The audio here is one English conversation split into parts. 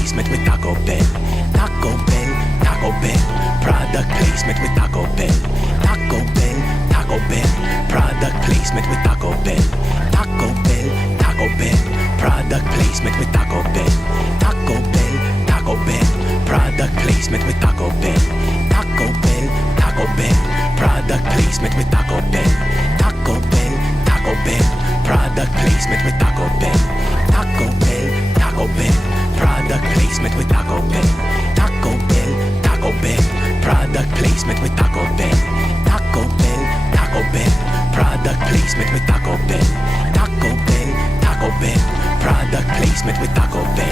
placement with Taco Bell. Taco Bell, Taco Bell, product placement with Taco Bell. Taco Bell, Taco Bell, product placement with Taco Bell. Taco Bell, Taco Bell, product placement with Taco Bell. Taco Bell, Taco Bell, product placement with Taco Bell. Taco Bell, Taco Bell, product placement with Taco Bell. Taco Bell, Taco Bell, product placement with Taco Bell. Taco Bell, Taco Bell, product placement with Taco Bell. Taco Bell, Taco Bell, product placement with Taco Bell. Taco Bell, Taco Bell, product placement with Taco Bell. Taco Bell, Taco Bell, product placement with Taco Bell.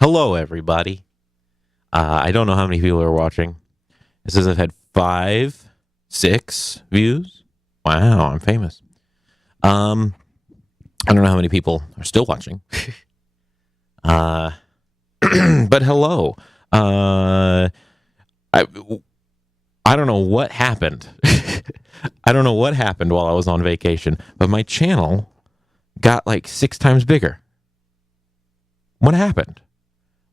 Hello, everybody. I don't know how many people are watching. It says I've had 5, 6 views. Wow, I'm famous. I don't know how many people are still watching. But hello. I don't know what happened. I don't know what happened while I was on vacation, but my channel got like 6 times bigger. What happened?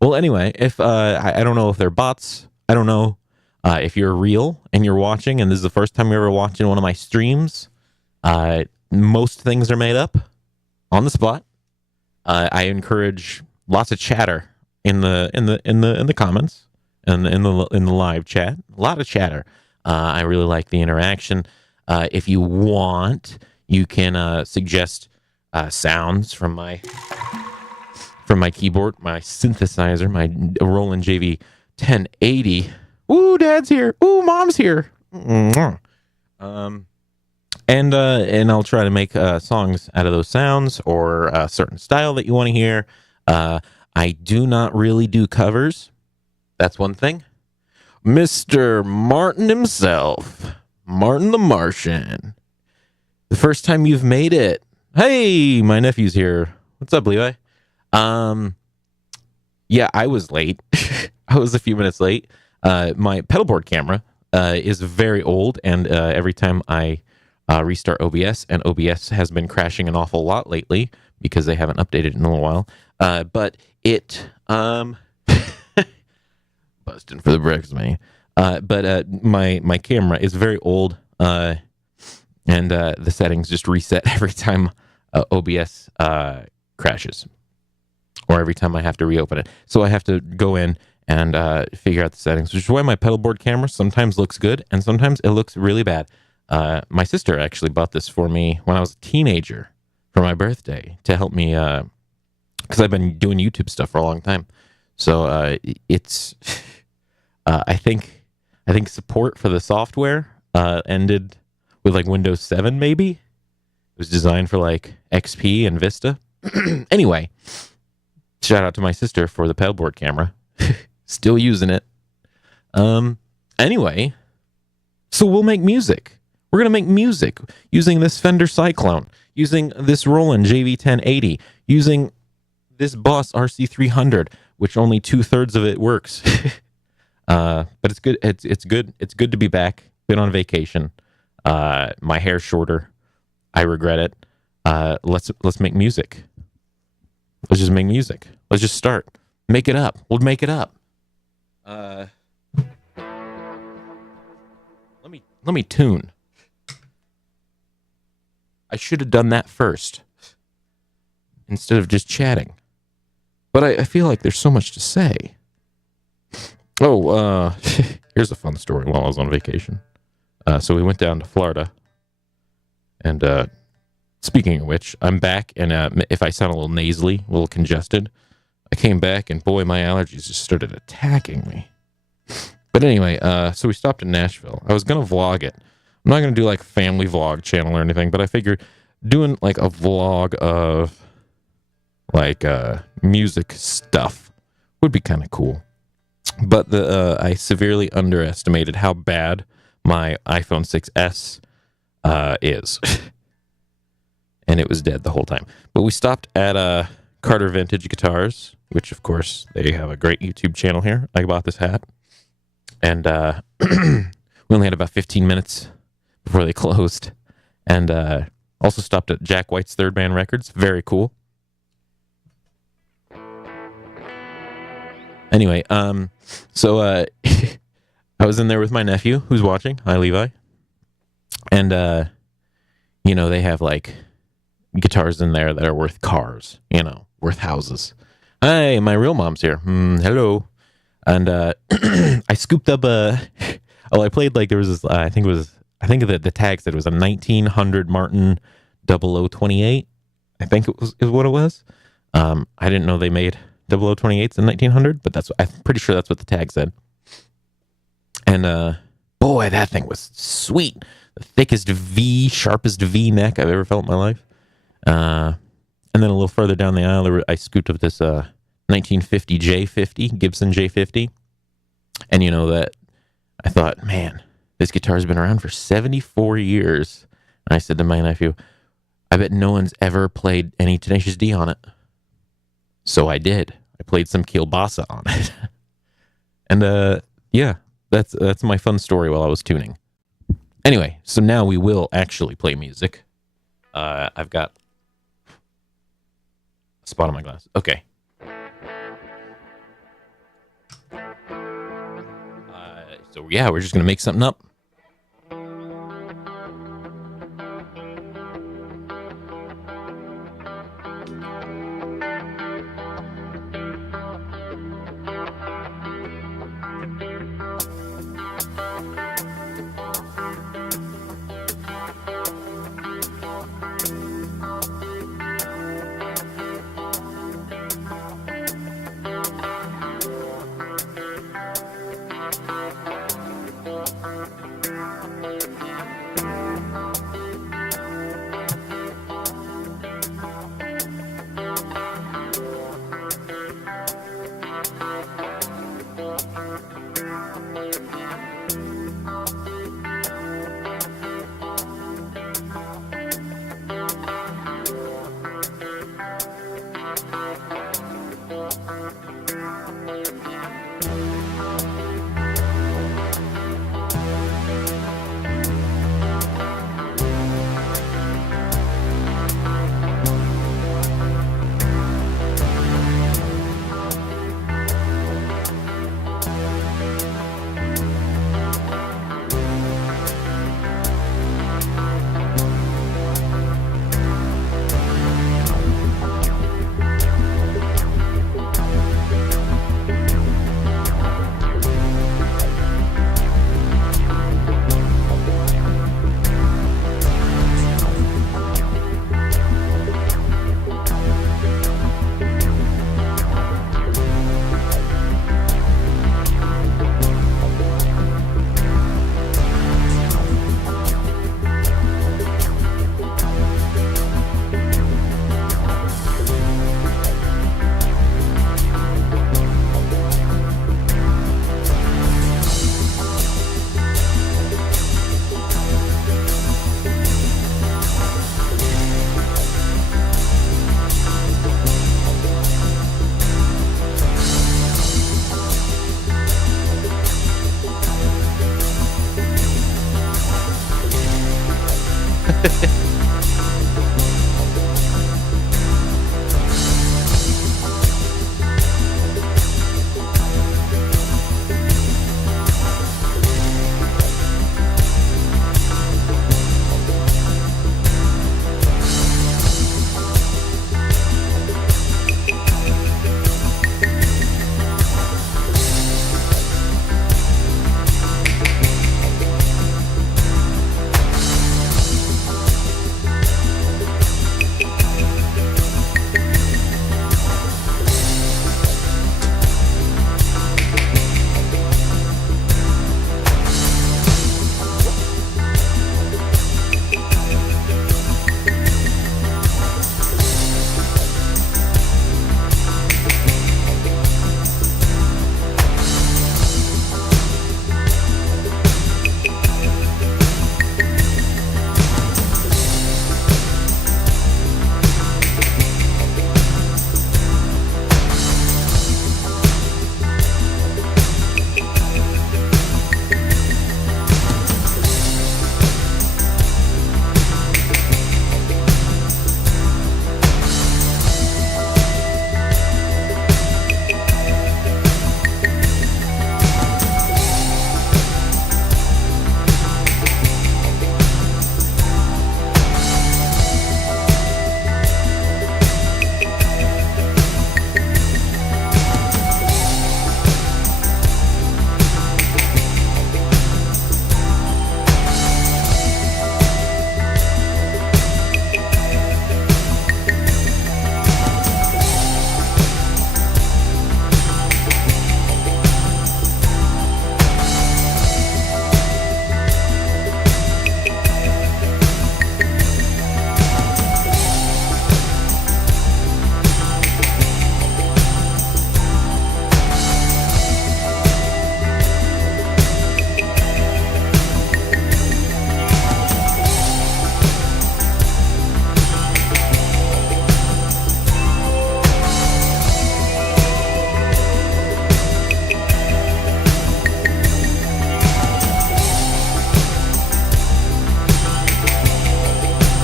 Well, anyway, if I don't know if they're bots. I don't know if you're real and you're watching, and this is the first time you're ever watching one of my streams. Most things are made up on the spot. I encourage lots of chatter in the comments and in the live chat. A lot of chatter. I really like the interaction. If you want, you can suggest sounds from my keyboard, my synthesizer, my Roland JV 1080. Ooh, Dad's here. Ooh, Mom's here. And I'll try to make songs out of those sounds or a certain style that you want to hear. I do not really do covers. That's one thing. Mr. Martin himself, Martin the Martian. The first time you've made it. Hey, my nephew's here. What's up, Levi? Yeah, I was late. I was a few minutes late. My pedalboard camera is very old, and every time I restart OBS, and OBS has been crashing an awful lot lately because they haven't updated it in a little while. But it busting for the bricks, man. But my camera is very old, and the settings just reset every time OBS crashes, or every time I have to reopen it. So I have to go in and figure out the settings, which is why my pedalboard camera sometimes looks good and sometimes it looks really bad. My sister actually bought this for me when I was a teenager for my birthday to help me, because I've been doing YouTube stuff for a long time. So it's, I think support for the software ended with like Windows 7 maybe. It was designed for like XP and Vista. Anyway, shout out to my sister for the pedalboard camera. Still using it. Anyway, so we'll make music. We're going to make music using this Fender Cyclone, using this Roland JV1080, using this Boss RC300, which only 2/3 of it works. But it's good. It's good. It's good to be back. Been on vacation. My hair's shorter. I regret it. Let's make music. Let's just make music. Let's just start. Make it up. We'll make it up. Let me tune. I should have done that first instead of just chatting. But I feel like there's so much to say. Oh, here's a fun story while I was on vacation. So we went down to Florida, and speaking of which, I'm back, and if I sound a little nasally, a little congested, I came back, and boy, my allergies just started attacking me. But anyway, so we stopped in Nashville. I was going to vlog it. I'm not going to do like a family vlog channel or anything, but I figured doing like a vlog of like music stuff would be kind of cool. But I severely underestimated how bad my iPhone 6S is. And it was dead the whole time. But we stopped at Carter Vintage Guitars, which of course they have a great YouTube channel here. I bought this hat. And we only had about 15 minutes before they closed. And also stopped at Jack White's Third Band Records. Very cool. Anyway, so I was in there with my nephew who's watching. Hi, Levi. And, you know, they have like guitars in there that are worth cars, you know, worth houses. Hi, my real mom's here. Hello. And I scooped up I played like there was this, I think the tag said it was a 1900 Martin 0028. I think is what it was. I didn't know they made 0028s in 1900, but I'm pretty sure that's what the tag said. And boy, that thing was sweet. The thickest V, sharpest V neck I've ever felt in my life. And then a little further down the aisle, I scooped up this 1950 J50, Gibson J50. And you know that I thought, man, this guitar's been around for 74 years. And I said to my nephew, I bet no one's ever played any Tenacious D on it. So I did. I played some Kielbasa on it. And yeah, that's my fun story while I was tuning. Anyway, so now we will actually play music. I've got a spot on my glass. Okay. So yeah, we're just gonna make something up.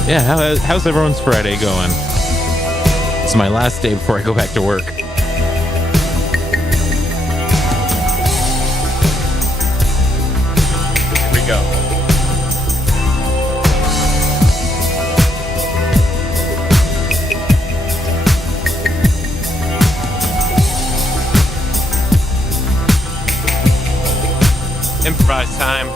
Yeah, how's everyone's Friday going? It's my last day before I go back to work. Here we go. Improvised time.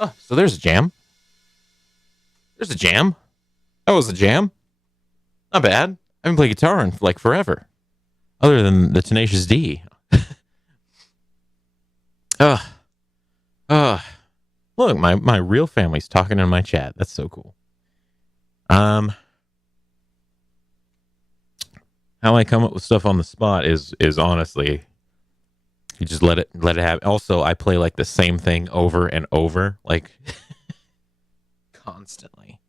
Oh, so there's a jam. There's a jam. That was a jam. Not bad. I haven't played guitar in like forever. Other than the Tenacious D. Look, my real family's talking in my chat. That's so cool. How I come up with stuff on the spot is honestly, you just let it happen. Also, I play like the same thing over and over, like constantly.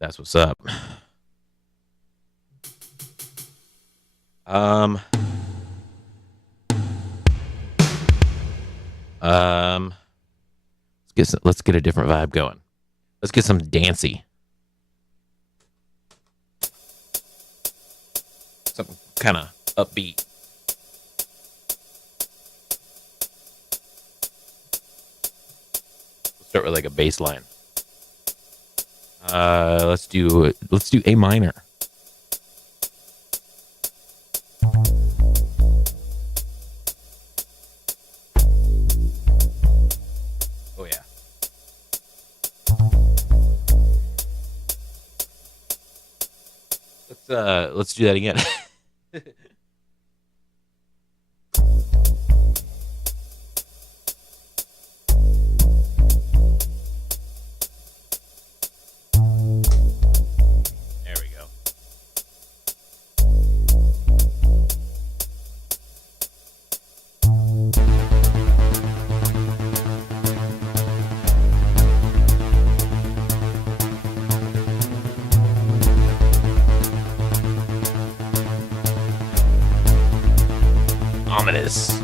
That's what's up. Let's get a different vibe going. Let's get some dancey. Something kind of upbeat. Let's start with like a bass line. Let's do A minor. Oh yeah. Let's do that again. There we go. it is.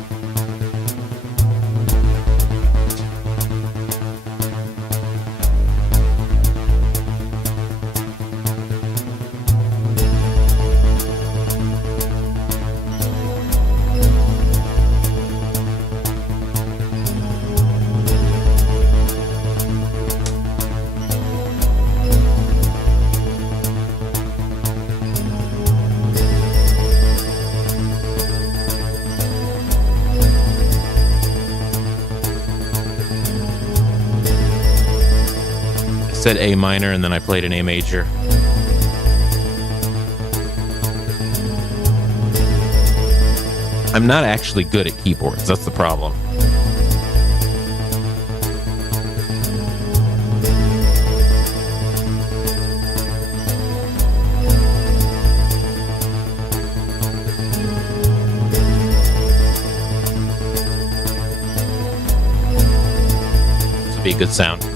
Said A minor and then I played an A major. I'm not actually good at keyboards, that's the problem. This would be a good sound.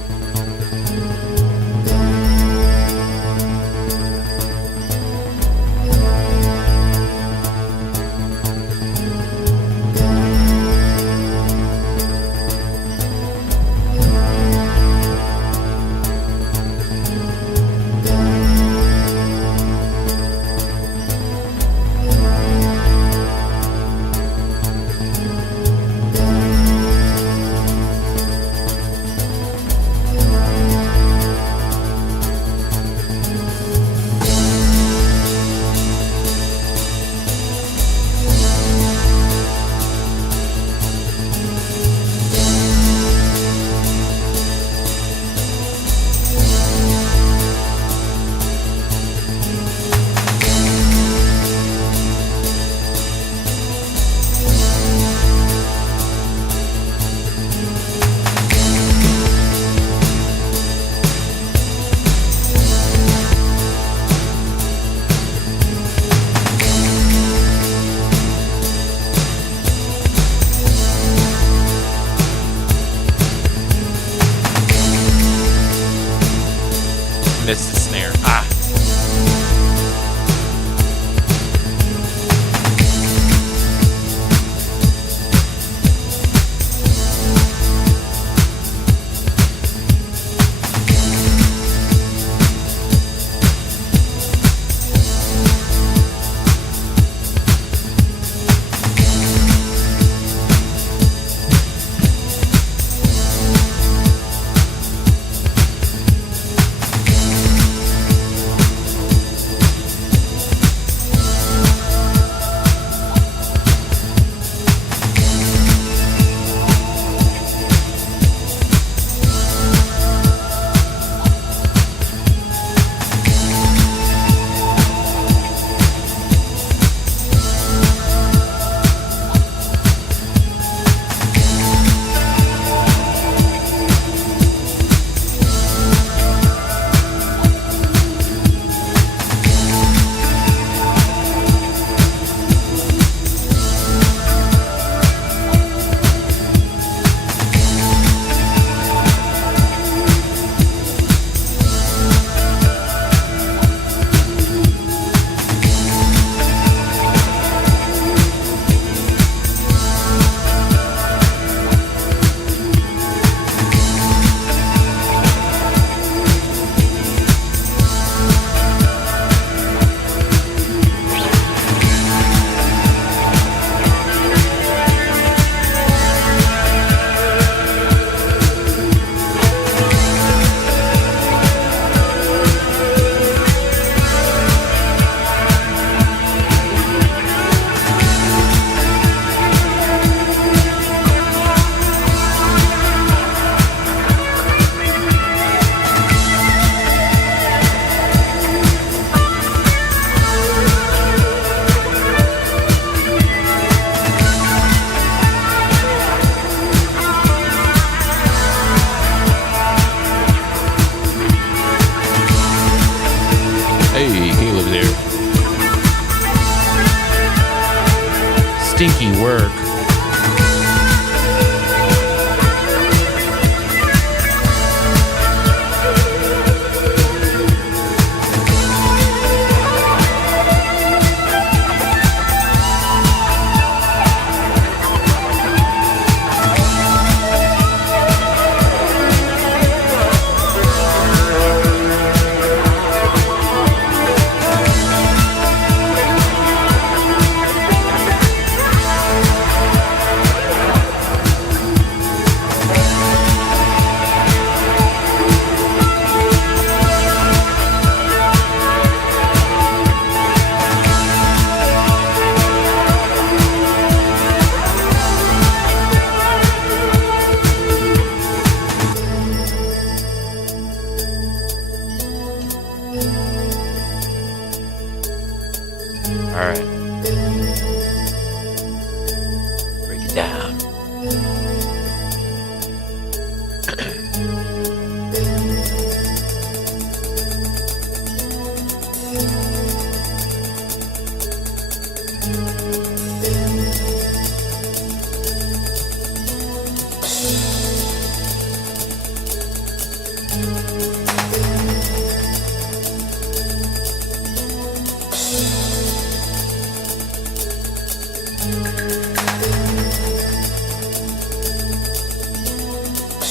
Missed the snare. Ah.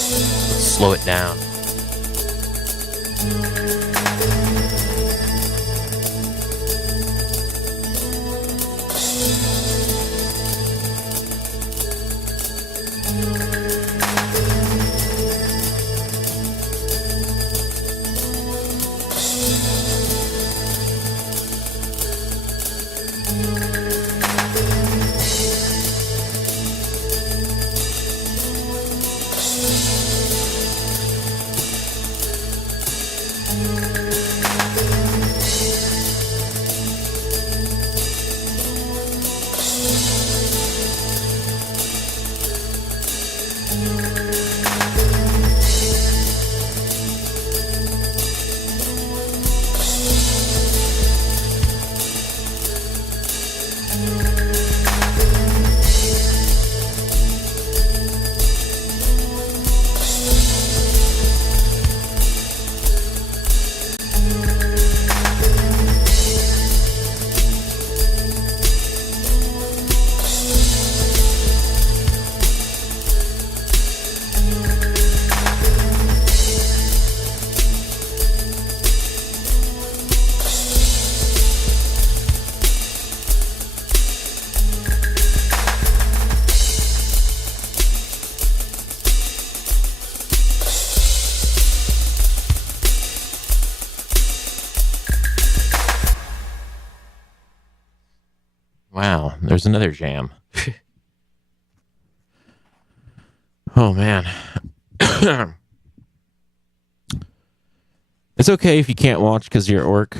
Slow it down. Wow, there's another jam. Oh, man. It's okay if you can't watch because you're at work.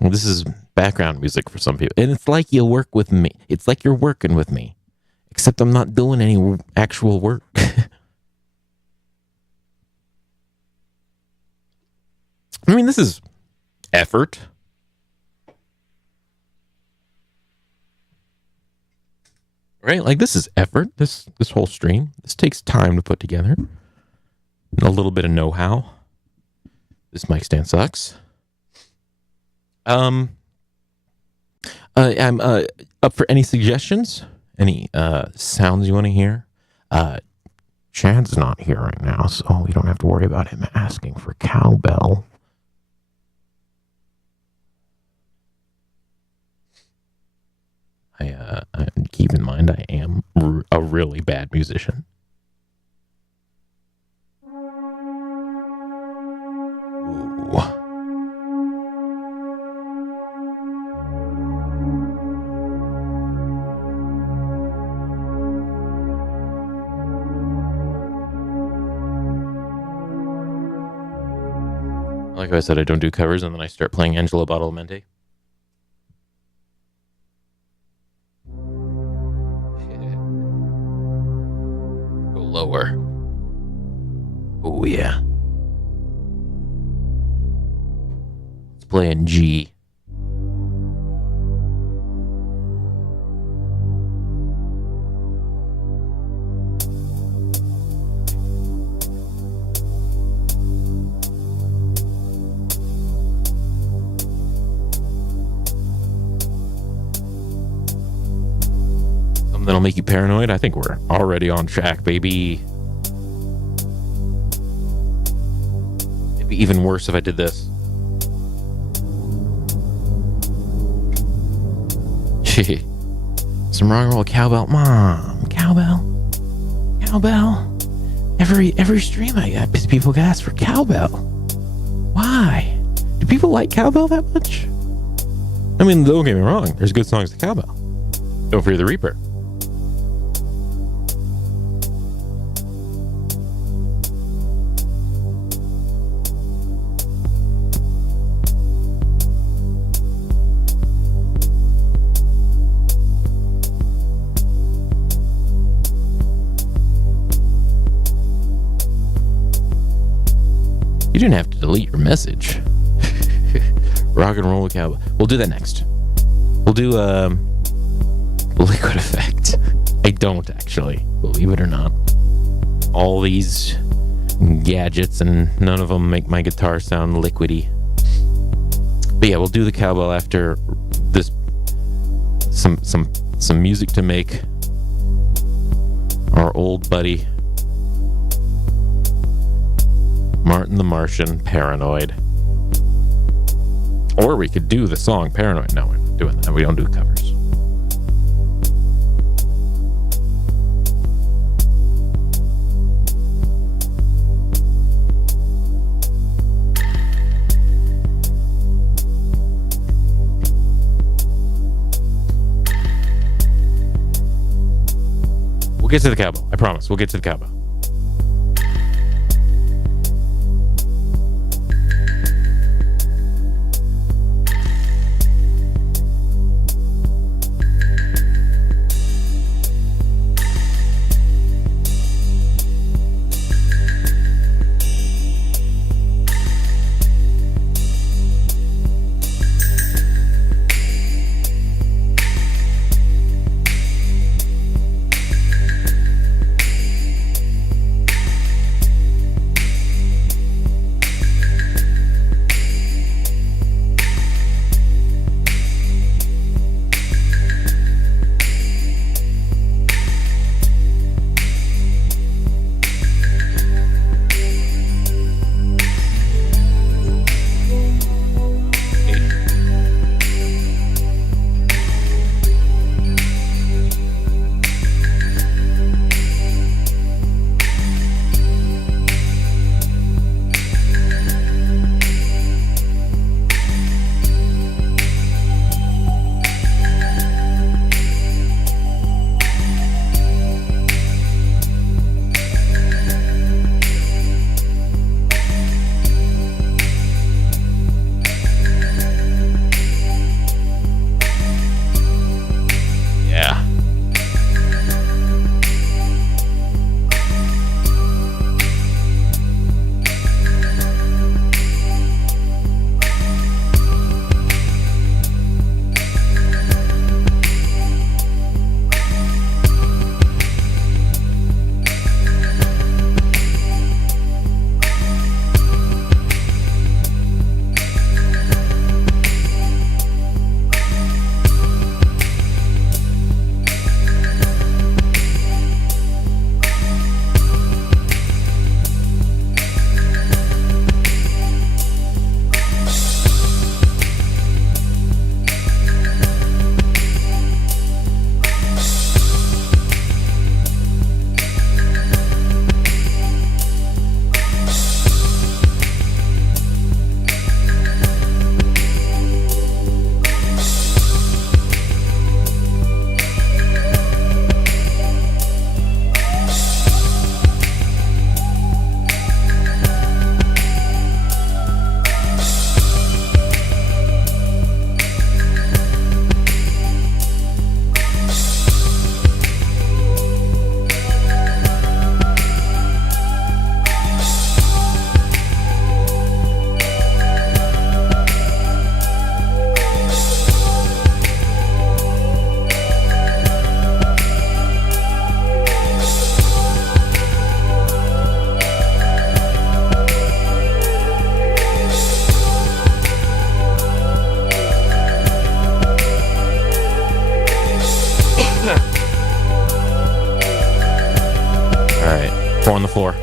Well, this is background music for some people. And it's like you work with me. It's like you're working with me. Except I'm not doing any actual work. I mean, this is effort. Right? Like, this is effort. This whole stream. This takes time to put together. And a little bit of know-how. This mic stand sucks. I'm up for any suggestions. Any sounds you want to hear. Chad's not here right now, so we don't have to worry about him asking for cowbell. Keep in mind, I am a really bad musician. Ooh. Like I said, I don't do covers, and then I start playing Angelo Badalamenti. Go lower. Oh, yeah. Let's play in G. That'll make you paranoid. I think we're already on track, baby. It'd be even worse if I did this. Some rock and roll cowbell. Mom, cowbell. Cowbell. Every stream I got, people ask for cowbell. Why? Do people like cowbell that much? I mean, don't get me wrong. There's good songs to cowbell. Don't Fear the Reaper. You didn't have to delete your message. Rock and roll cowbell. We'll do that next. We'll do Liquid Effect. I don't actually, believe it or not. All these gadgets and none of them make my guitar sound liquidy. But yeah, we'll do the cowbell after this. Some music to make our old buddy Martin the Martian, Paranoid. Or we could do the song Paranoid. No, we're not doing that. We don't do covers. We'll get to the cowbell. I promise. We'll get to the cowbell. On the floor.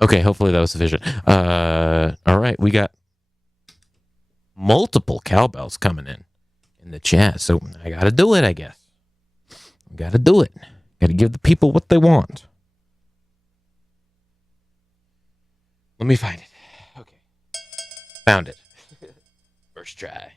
Okay, hopefully that was sufficient. All right, we got multiple cowbells coming in the chat, so I gotta do it, I guess. Gotta do it. Gotta give the people what they want. Let me find it. Okay. Found it. First try.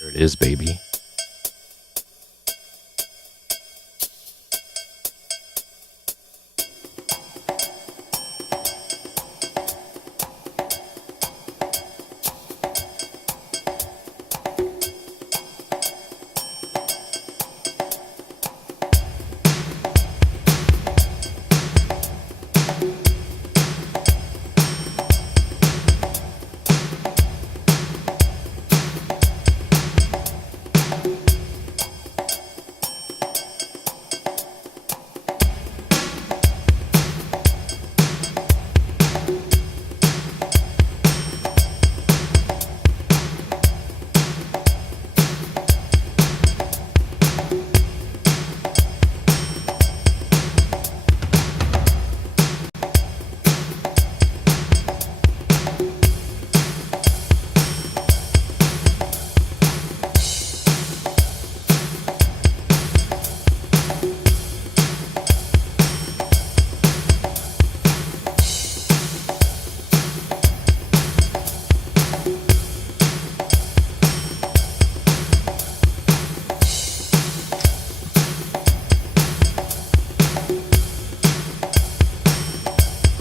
There it is, baby.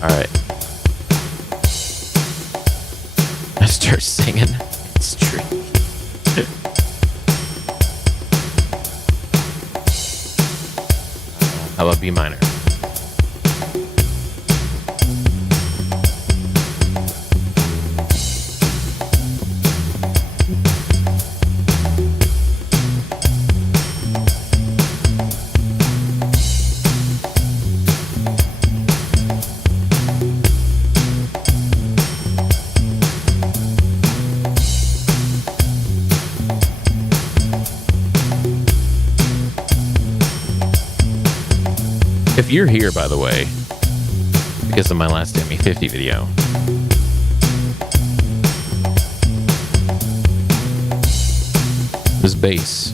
All right. I start singing. It's true. How about B minor? If you're here, by the way, because of my last ME50 video, this bass.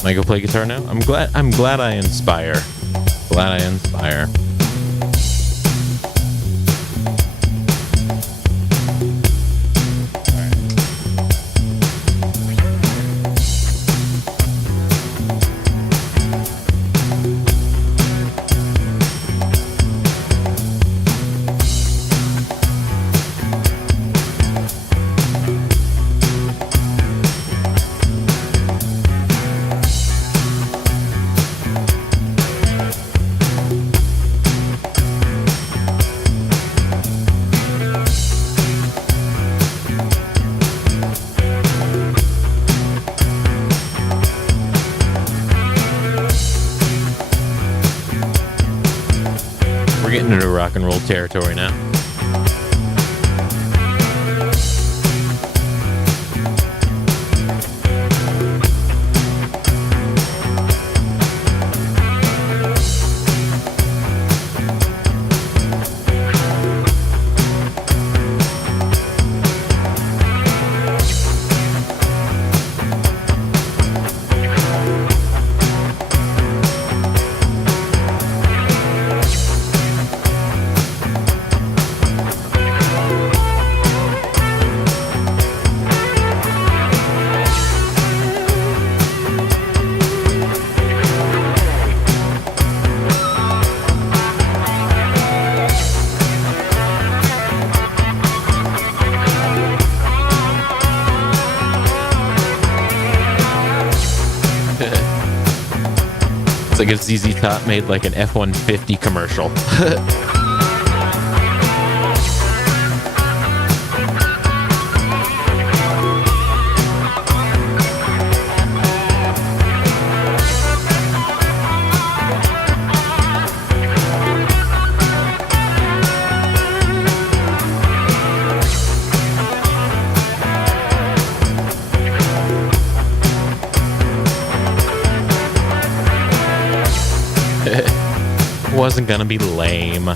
Can I go play guitar now? I'm glad I inspire. Glad I inspire. We're getting into rock and roll territory now. It's like if ZZ Top made like an F-150 commercial. wasn't gonna be lame.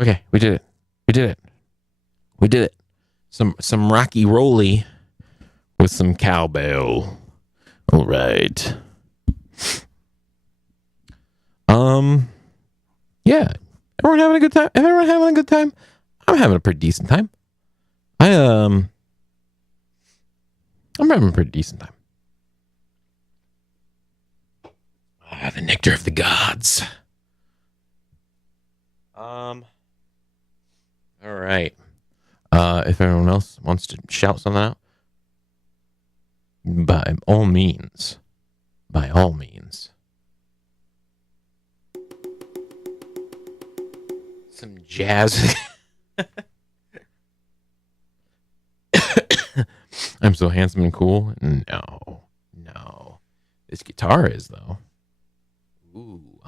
Okay, we did it. We did it. We did it. Some rocky rolly with some cowbell. All right. Yeah. Everyone having a good time? Everyone having a good time? I'm having a pretty decent time. I'm having a pretty decent time. The nectar of the gods. All right. If everyone else wants to shout something out, by all means. By all means. Some jazz. I'm so handsome and cool. No. This guitar is, though. Ooh,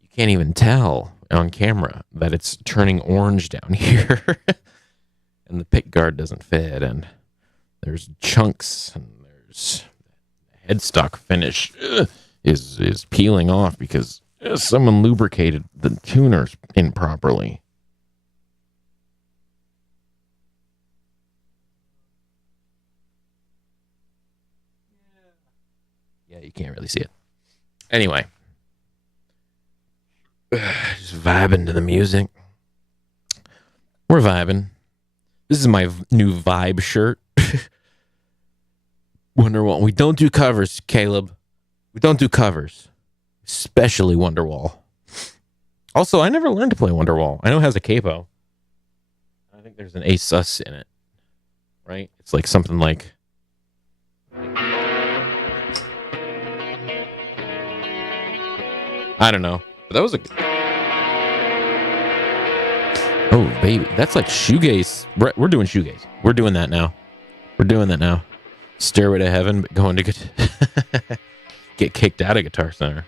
you can't even tell on camera that it's turning orange down here. And the pick guard doesn't fit, and there's chunks, and there's headstock finish is peeling off because someone lubricated the tuners improperly. Yeah, you can't really see it. Anyway. Just vibing to the music. We're vibing. This is my new vibe shirt. Wonderwall. We don't do covers, Caleb. We don't do covers. Especially Wonderwall. Also, I never learned to play Wonderwall. I know it has a capo. I think there's an A sus in it. Right? It's like something like... I don't know. But that was a... Oh, baby. That's like shoegaze. We're doing shoegaze. We're doing that now. Stairway to Heaven, but going to get kicked out of Guitar Center.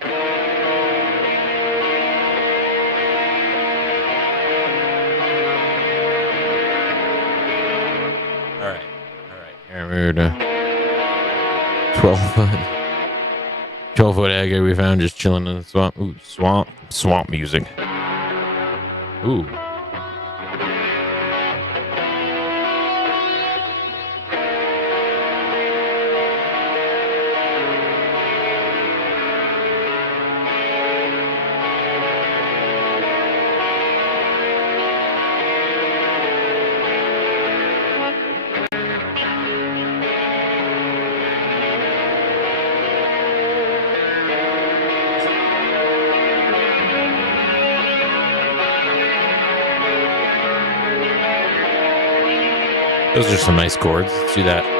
All right. Here we're to 12-foot agate we found just chilling in the swamp. Ooh, swamp music. Ooh. Those are some nice chords. Let's do that.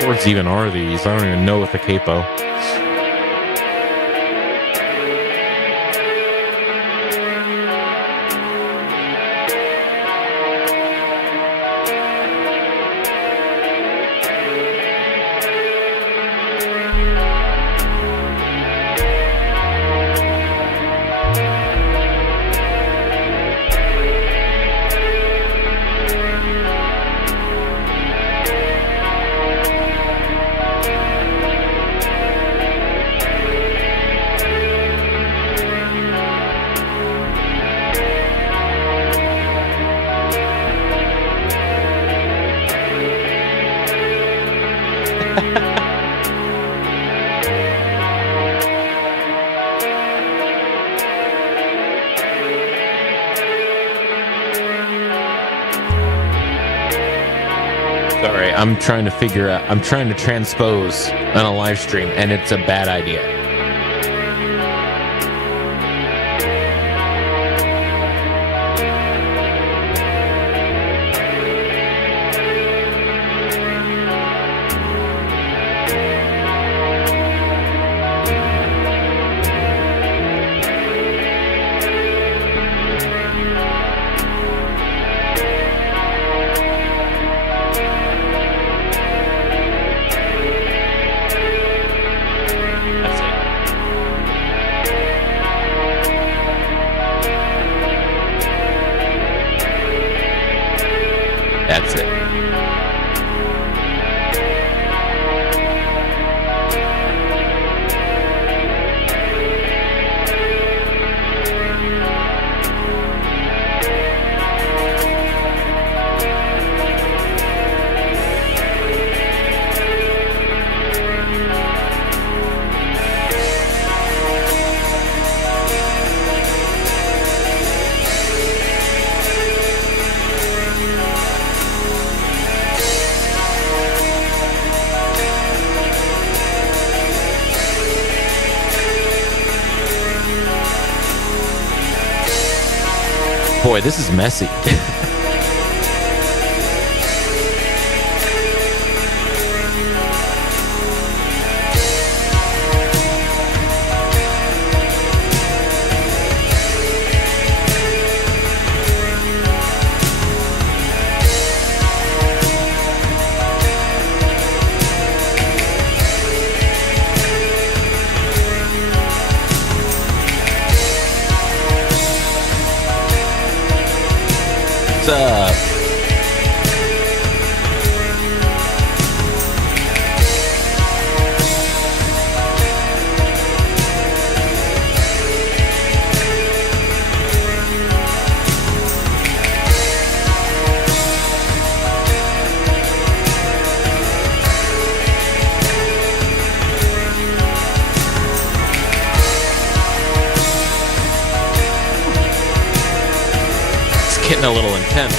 Chords even are these? I don't even know with the capo. Sorry, I'm trying to transpose on a live stream, and it's a bad idea. That's it. Boy, this is messy. What's up? It's getting a little intense.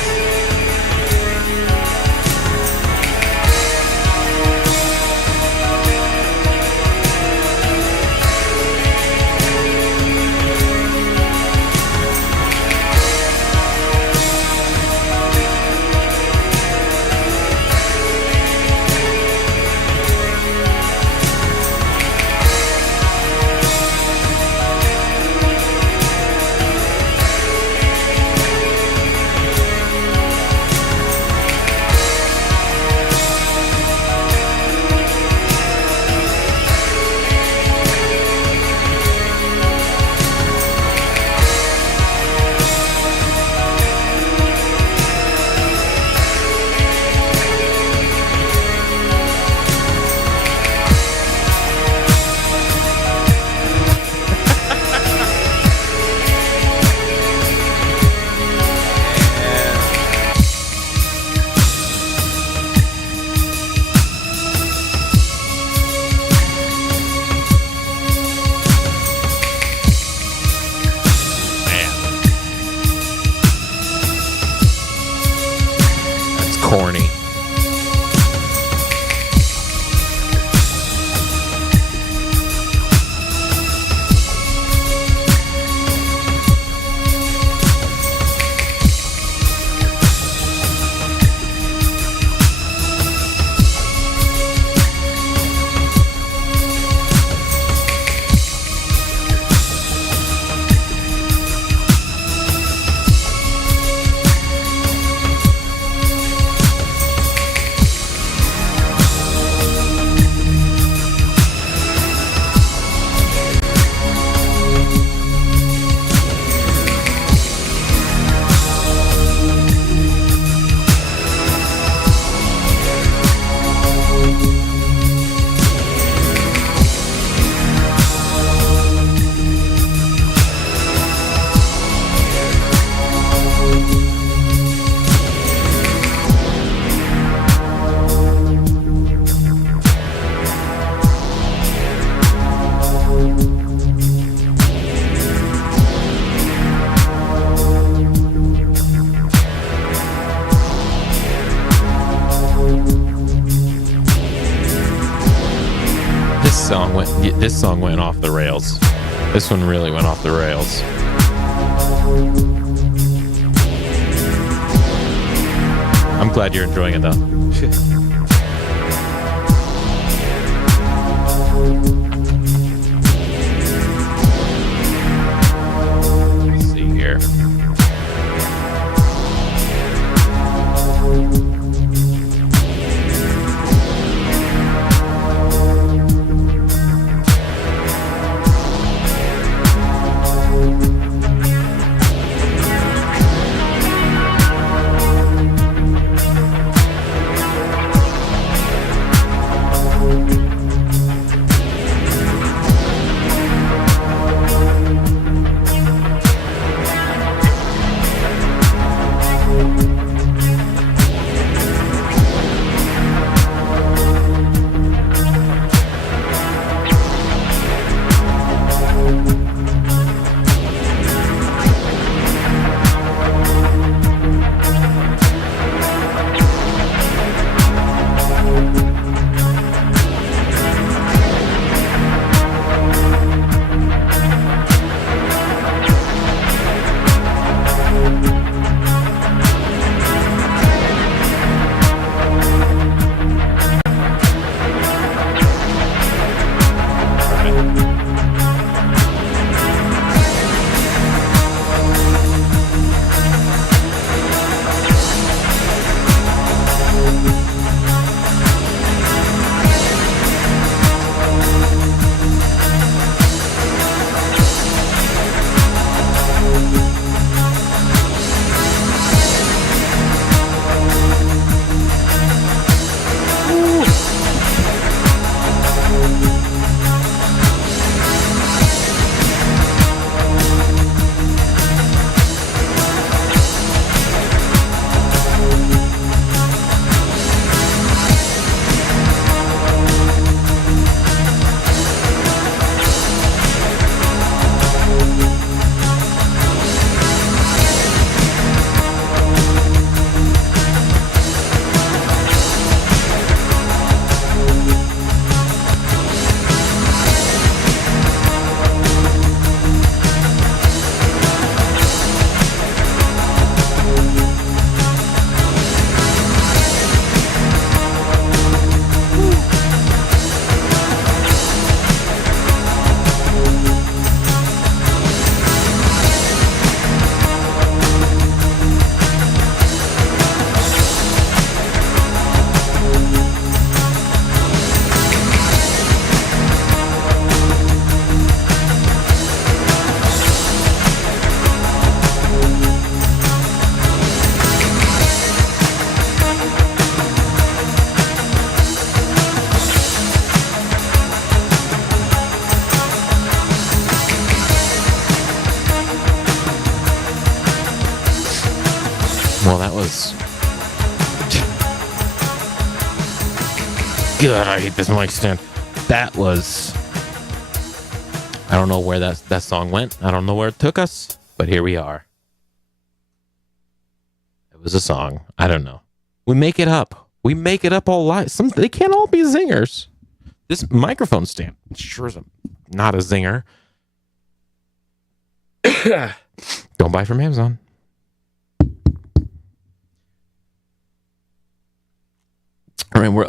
This song went off the rails. This one really went off the rails. I'm glad you're enjoying it, though. Let's see here. Well, that was... God, I hate this mic stand. That was... I don't know where that song went. I don't know where it took us, but here we are. It was a song. I don't know. We make it up. We make it up all live. They can't all be zingers. This microphone stand sure is not a zinger. Don't buy from Amazon. All right, we're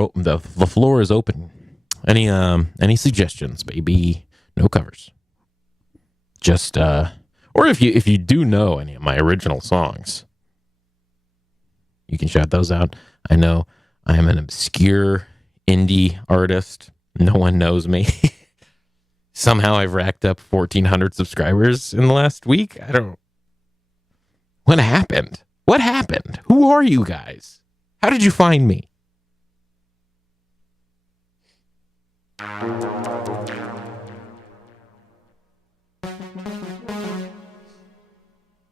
open. The floor is open. Any suggestions, baby? No covers. Just or if you do know any of my original songs, you can shout those out. I know I am an obscure indie artist. No one knows me. Somehow I've racked up 1,400 subscribers in the last week. What happened? What happened? Who are you guys? How did you find me?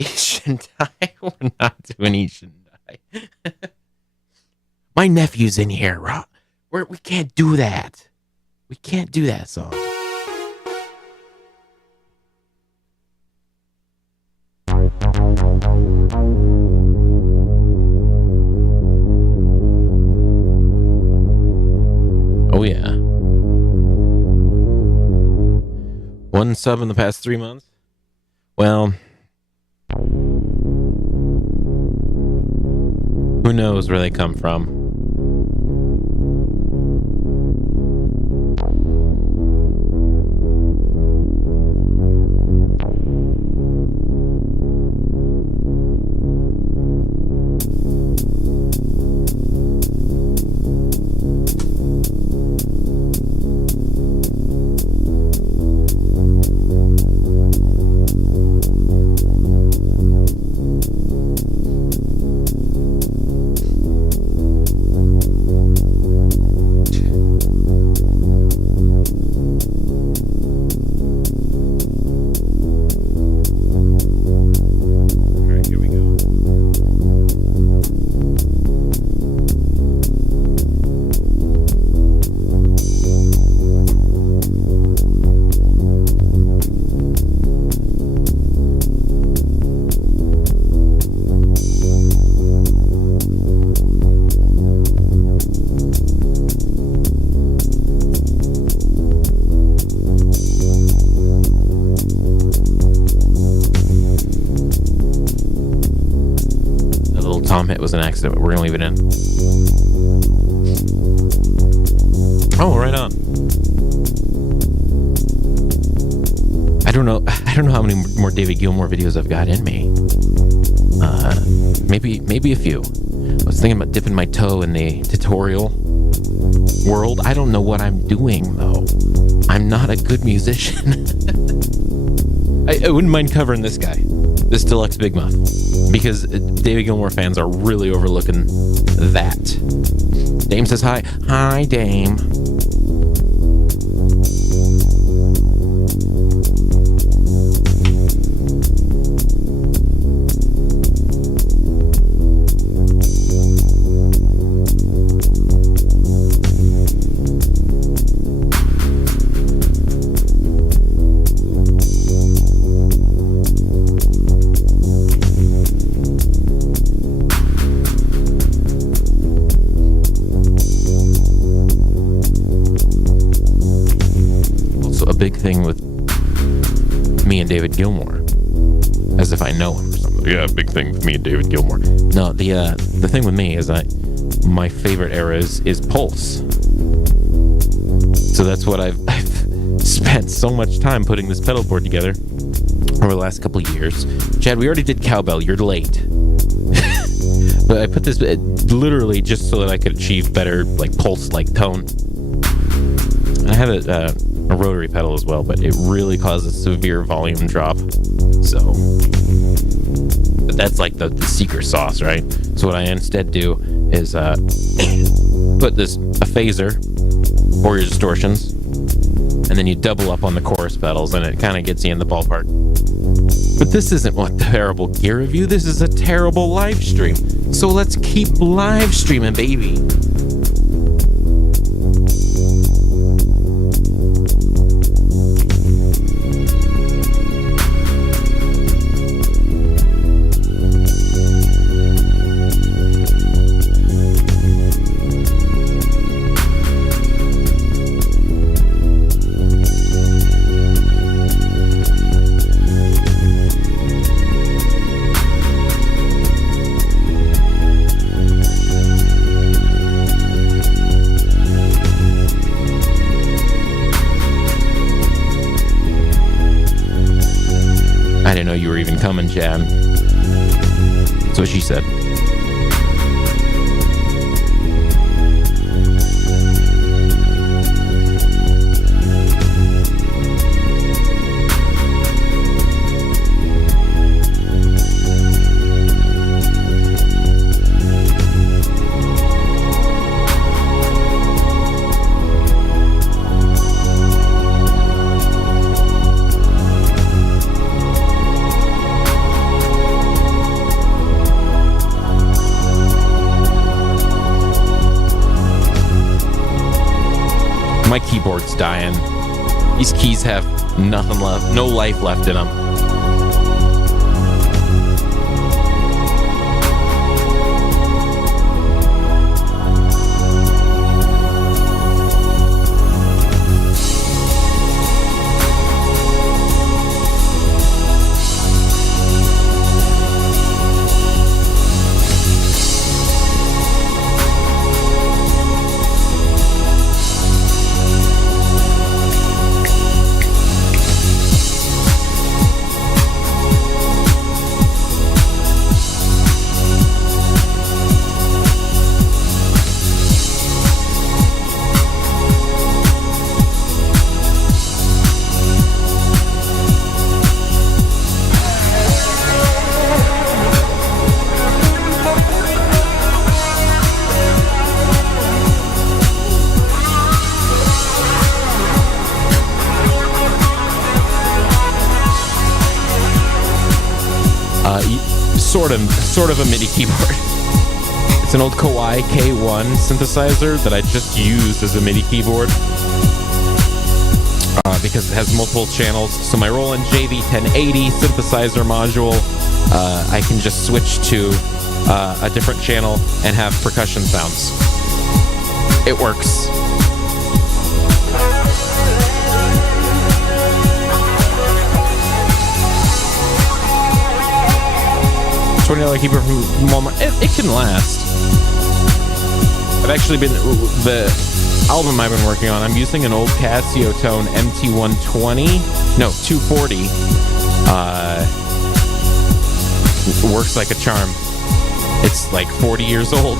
Ishindai? We're not doing Ishindai. My nephew's in here, Rob. We can't do that. We can't do that song. Oh, yeah. 1 sub in the past 3 months. Well, who knows where they come from? It was an accident, but we're gonna leave it in. Oh, right on. I don't know how many more David Gilmour videos I've got in me. Maybe a few. I was thinking about dipping my toe in the tutorial world. I don't know what I'm doing though. I'm not a good musician. I wouldn't mind covering this guy, this Deluxe Big Muff, because David Gilmour fans are really overlooking that. Dame says hi. Hi, Dame. Big thing with me and David Gilmour, as if I know him or something. Yeah, big thing with me and David Gilmour. No, the thing with me is that my favorite era is Pulse. So that's what I've spent so much time putting this pedal board together over the last couple of years. Chad, we already did Cowbell. You're late. But I put this literally just so that I could achieve better, like, Pulse-like tone. And I have a rotary pedal as well, but it really causes severe volume drop. So, but that's like the secret sauce, right? So what I instead do is put a phaser for your distortions, and then you double up on the chorus pedals, and it kind of gets you in the ballpark. But this isn't a terrible gear review. This is a terrible live stream. So let's keep live streaming, baby. I didn't know you were even coming, Chad. That's what she said. My keyboard's dying. These keys have nothing left, no life left in them. Sort of a MIDI keyboard. It's an old Kawai K1 synthesizer that I just used as a MIDI keyboard because it has multiple channels. So my Roland JV1080 synthesizer module, I can just switch to a different channel and have percussion sounds. It works. $20 keyboard from Walmart. It can last. I've actually been the album I've been working on. I'm using an old Casio Tone MT120. No, 240. It works like a charm. It's like 40 years old.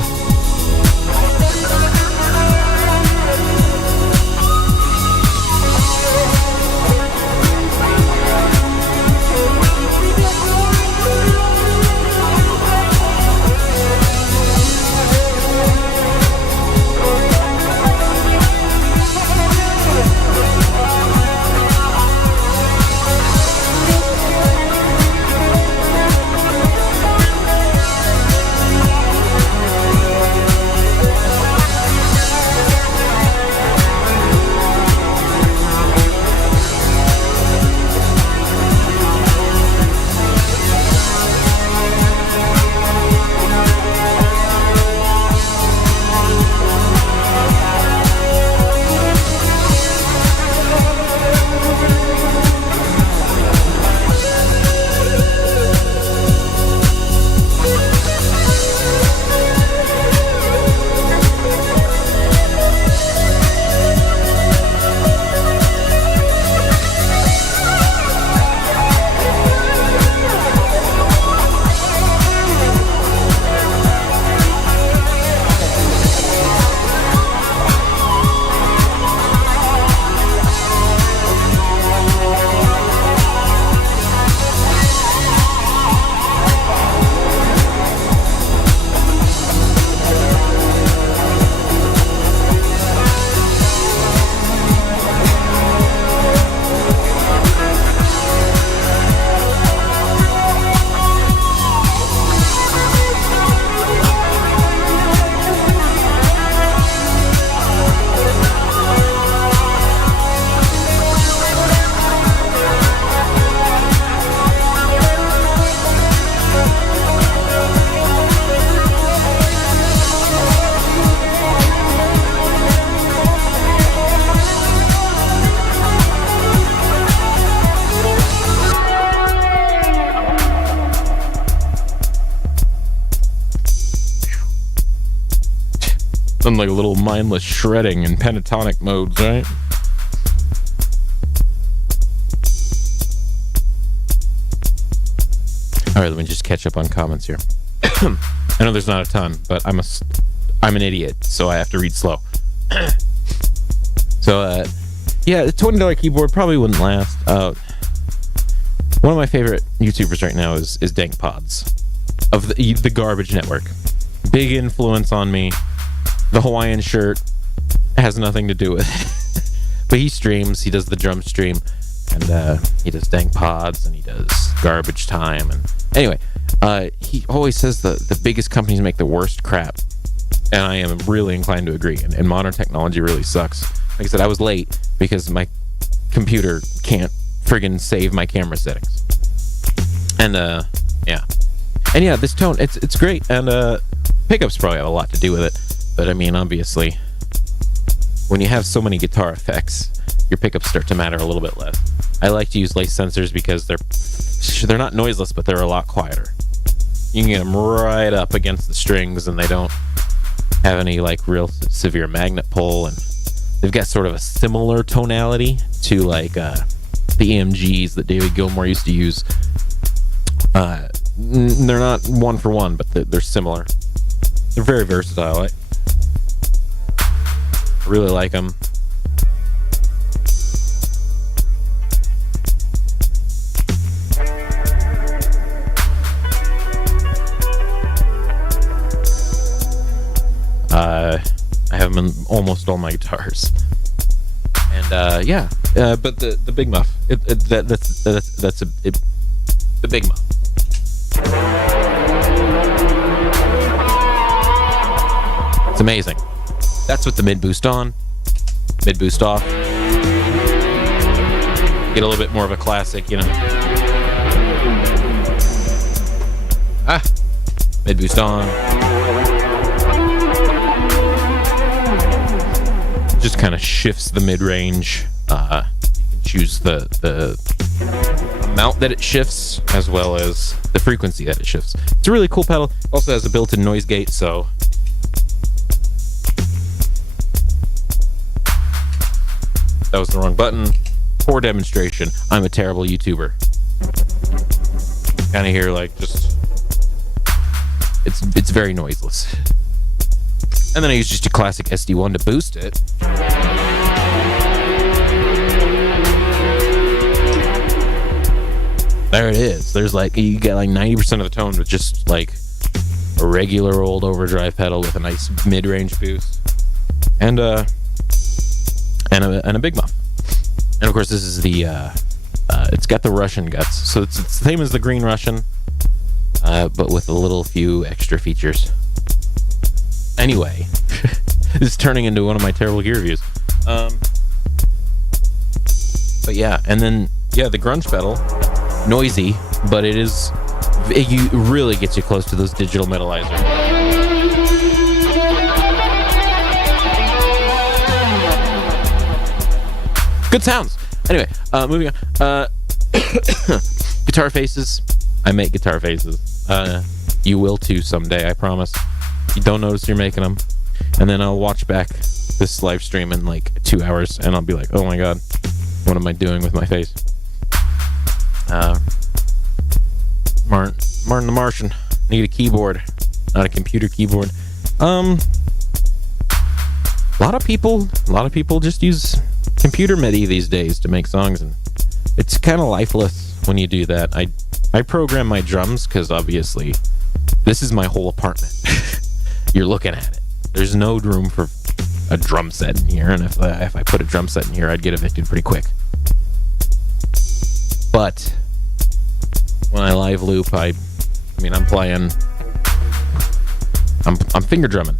Like a little mindless shredding in pentatonic modes, right? All right, let me just catch up on comments here. I know there's not a ton, but I'm an idiot, so I have to read slow. So, yeah, the $20 keyboard probably wouldn't last. One of my favorite YouTubers right now is Dank Pods of the Garbage Network. Big influence on me. The Hawaiian shirt has nothing to do with it. But he streams, he does the drum stream, and he does Dank Pods, and he does Garbage Time. And anyway, he always says the biggest companies make the worst crap. And I am really inclined to agree. And modern technology really sucks. Like I said, I was late because my computer can't friggin' save my camera settings. And yeah. And yeah, this tone, it's great. And pickups probably have a lot to do with it. But I mean, obviously, when you have so many guitar effects, your pickups start to matter a little bit less. I like to use lace sensors because they're not noiseless, but they're a lot quieter. You can get them right up against the strings, and they don't have any like real severe magnet pull, and they've got sort of a similar tonality to like the EMGs that David Gilmour used to use. They're not one for one, but they're similar. They're very versatile. I really like them. I have them in almost all my guitars. And yeah, but the Big Muff, the Big Muff. It's amazing. That's with the mid boost on, mid boost off. Get a little bit more of a classic, you know. Mid boost on. Just kind of shifts the mid range. You can choose the amount that it shifts as well as the frequency that it shifts. It's a really cool pedal. Also has a built-in noise gate, so that was the wrong button. Poor demonstration. I'm a terrible YouTuber. Kind of hear like just it's very noiseless. And then I use just a classic SD1 to boost it. There it is. There's like, you get like 90% of the tone with just like a regular old overdrive pedal with a nice mid-range boost. And a big muff. And of course this is the it's got the Russian guts. So it's the same as the green Russian, but with a little few extra features. Anyway, this is turning into one of my terrible gear reviews. But yeah, and then yeah, the grunge pedal, noisy, but it really gets you close to those digital metalizers. Good sounds. Anyway, moving on. Guitar faces. I make guitar faces. You will too someday, I promise. You don't notice you're making them. And then I'll watch back this live stream in like 2 hours and I'll be like, oh my god, what am I doing with my face? Martin the Martian. Need a keyboard, not a computer keyboard. A lot of people just use computer MIDI these days to make songs, and it's kind of lifeless when you do that. I program my drums because obviously this is my whole apartment. You're looking at it. There's no room for a drum set in here, and if I put a drum set in here, I'd get evicted pretty quick. But when I live loop, I'm playing. I'm finger drumming.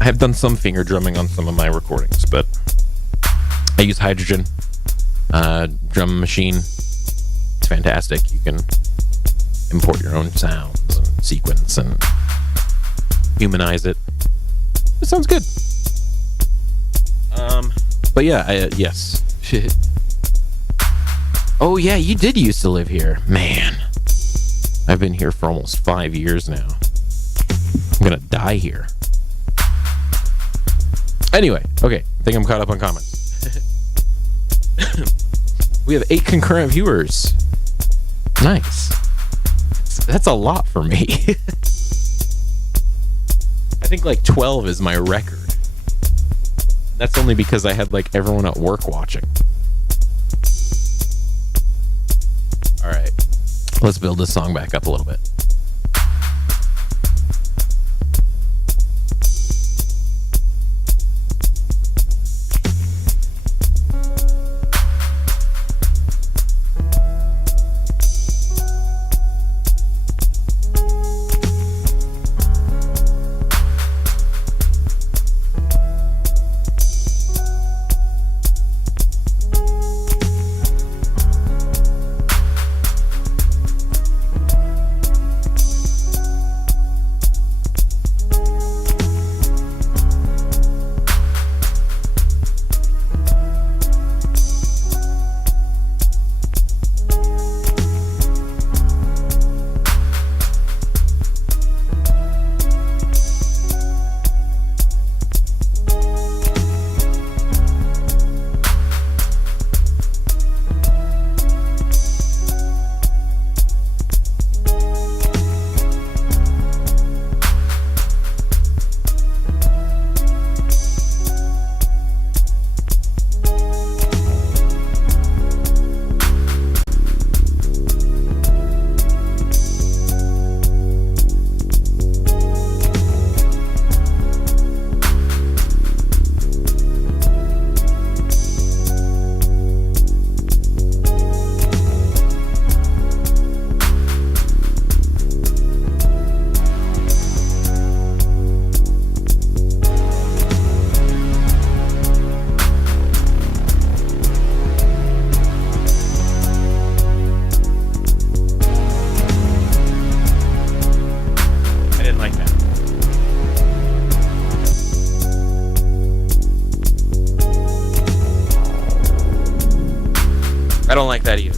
I have done some finger drumming on some of my recordings, but I use Hydrogen drum machine. It's fantastic. You can import your own sounds and sequence and humanize it. It sounds good. But yeah, yes. Oh yeah, you did used to live here. Man, I've been here for almost 5 years now. I'm gonna die here. Anyway, okay, I think I'm caught up on comments. We have 8 concurrent viewers. Nice. That's a lot for me. I think like 12 is my record. That's only because I had like everyone at work watching. All right, let's build this song back up a little bit. don't like that either.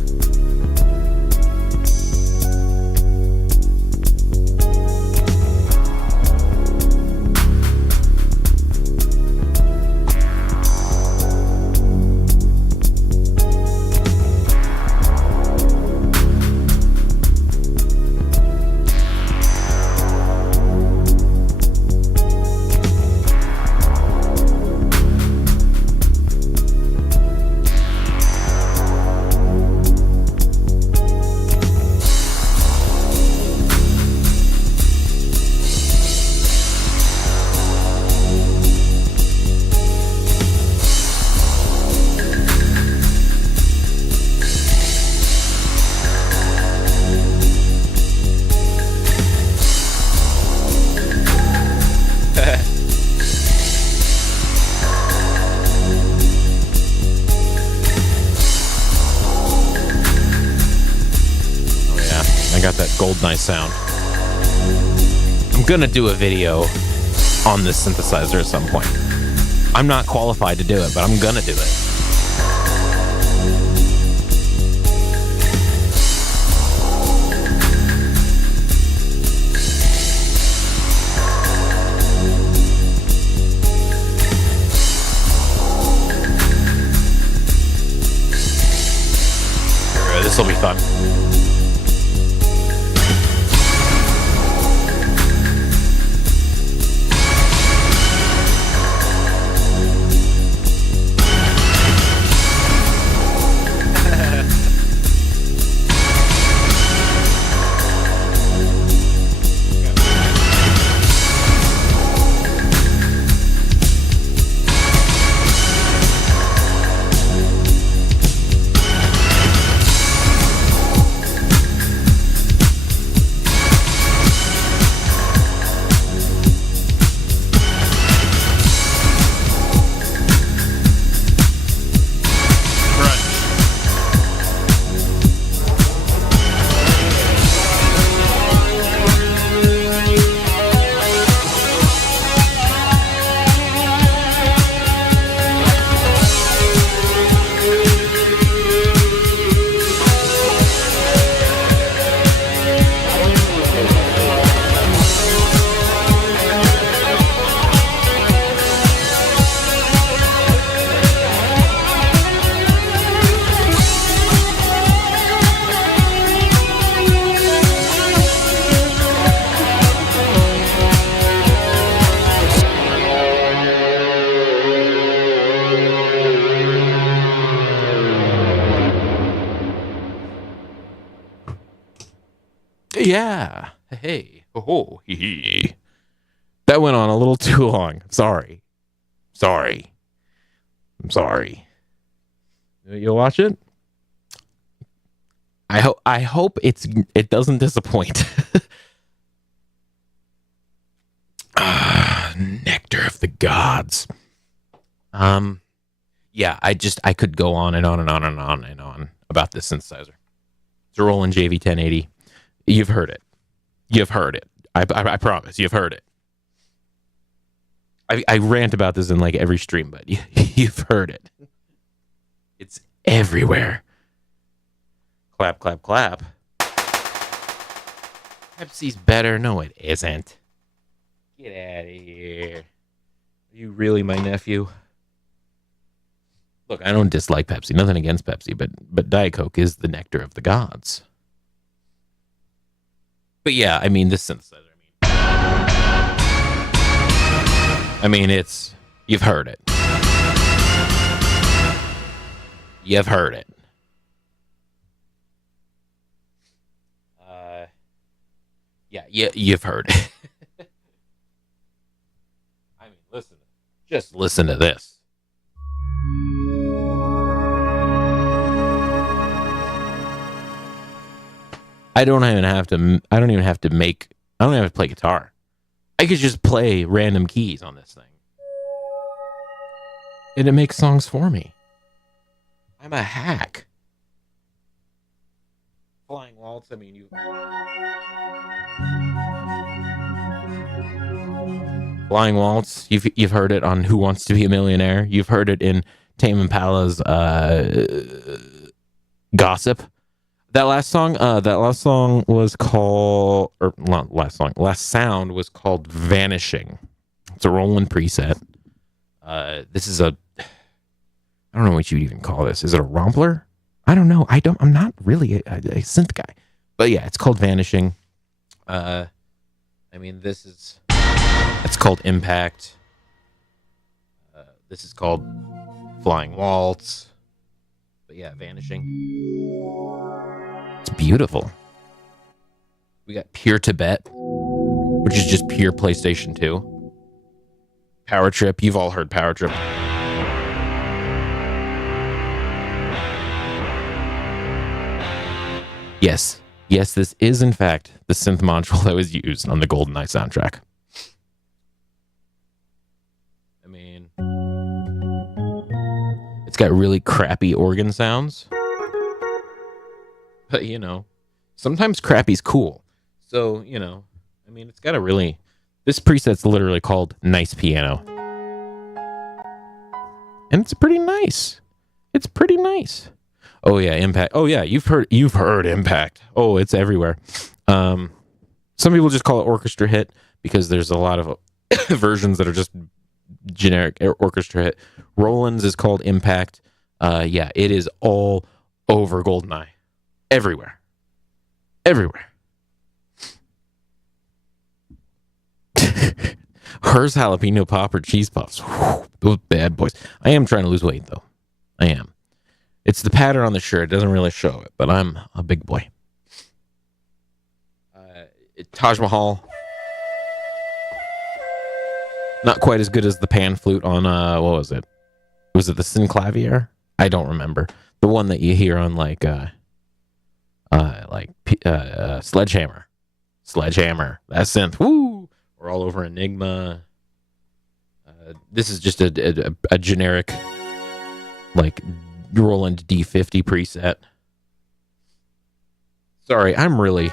Gold nice sound. I'm gonna do a video on this synthesizer at some point. I'm not qualified to do it, but I'm gonna do it. This will be fun. Yeah. Hey. Oh, hee hee. That went on a little too long. Sorry. I'm sorry. You'll watch it? I hope it doesn't disappoint. Nectar of the gods. Yeah, I could go on and on and on and on and on about this synthesizer. It's a Roland JV 1080. You've heard it. I promise you've heard it. I rant about this in like every stream, but you've heard it. It's everywhere. Clap, clap, clap. Pepsi's better. No, it isn't. Get out of here. Are you really my nephew? Look, I don't dislike Pepsi. Nothing against Pepsi, but Diet Coke is the nectar of the gods. But yeah, I mean, this synthesizer. I mean, it's... You've heard it. You've heard it. Yeah, you've heard it. I mean, listen. Just listen to this. I don't even have to play guitar. I could just play random keys on this thing. And it makes songs for me. I'm a hack. Flying Waltz, I mean, Flying Waltz, you've heard it on Who Wants to Be a Millionaire. You've heard it in Tame Impala's Gossip. That last song was called, or not last sound was called Vanishing. It's a Roland preset. This is I don't know what you'd even call this. Is it a rompler? I don't know. I'm not really a synth guy. But yeah, it's called Vanishing. It's called Impact. This is called Flying Waltz. But yeah, Vanishing. It's beautiful. We got Pure Tibet, which is just pure PlayStation 2. Power Trip. You've all heard Power Trip. Yes, this is in fact the synth module that was used on the GoldenEye soundtrack. I mean, it's got really crappy organ sounds. But, sometimes crappy's cool. So, it's got a really... This preset's literally called Nice Piano. And it's pretty nice. It's pretty nice. Oh, yeah, Impact. Oh, yeah, you've heard Impact. Oh, it's everywhere. Some people just call it orchestra hit because there's a lot of versions that are just generic orchestra hit. Roland's is called Impact. Yeah, it is all over GoldenEye. Everywhere. Hers jalapeno popper cheese puffs. Whew, those bad boys. I am trying to lose weight, though. I am. It's the pattern on the shirt. It doesn't really show it, but I'm a big boy. Taj Mahal. Not quite as good as the pan flute on, what was it? Was it the Synclavier? I don't remember. The one that you hear on, Sledgehammer. That synth. Woo! We're all over Enigma. This is just a generic, Roland D50 preset. Sorry, I'm really...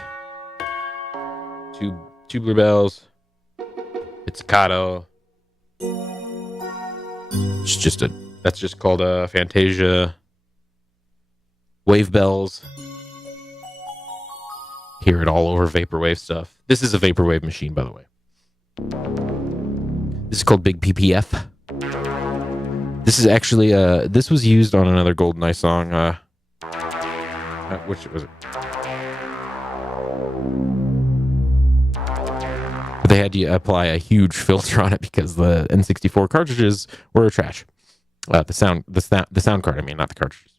Tubular bells. Pizzicato. That's just called a Fantasia. Wave bells. Hear it all over vaporwave stuff. This is a vaporwave machine, by the way. This is called Big PPF. This is actually this was used on another GoldenEye song. Which was it? But they had to apply a huge filter on it because the N64 cartridges were trash. The sound card, I mean, not the cartridges.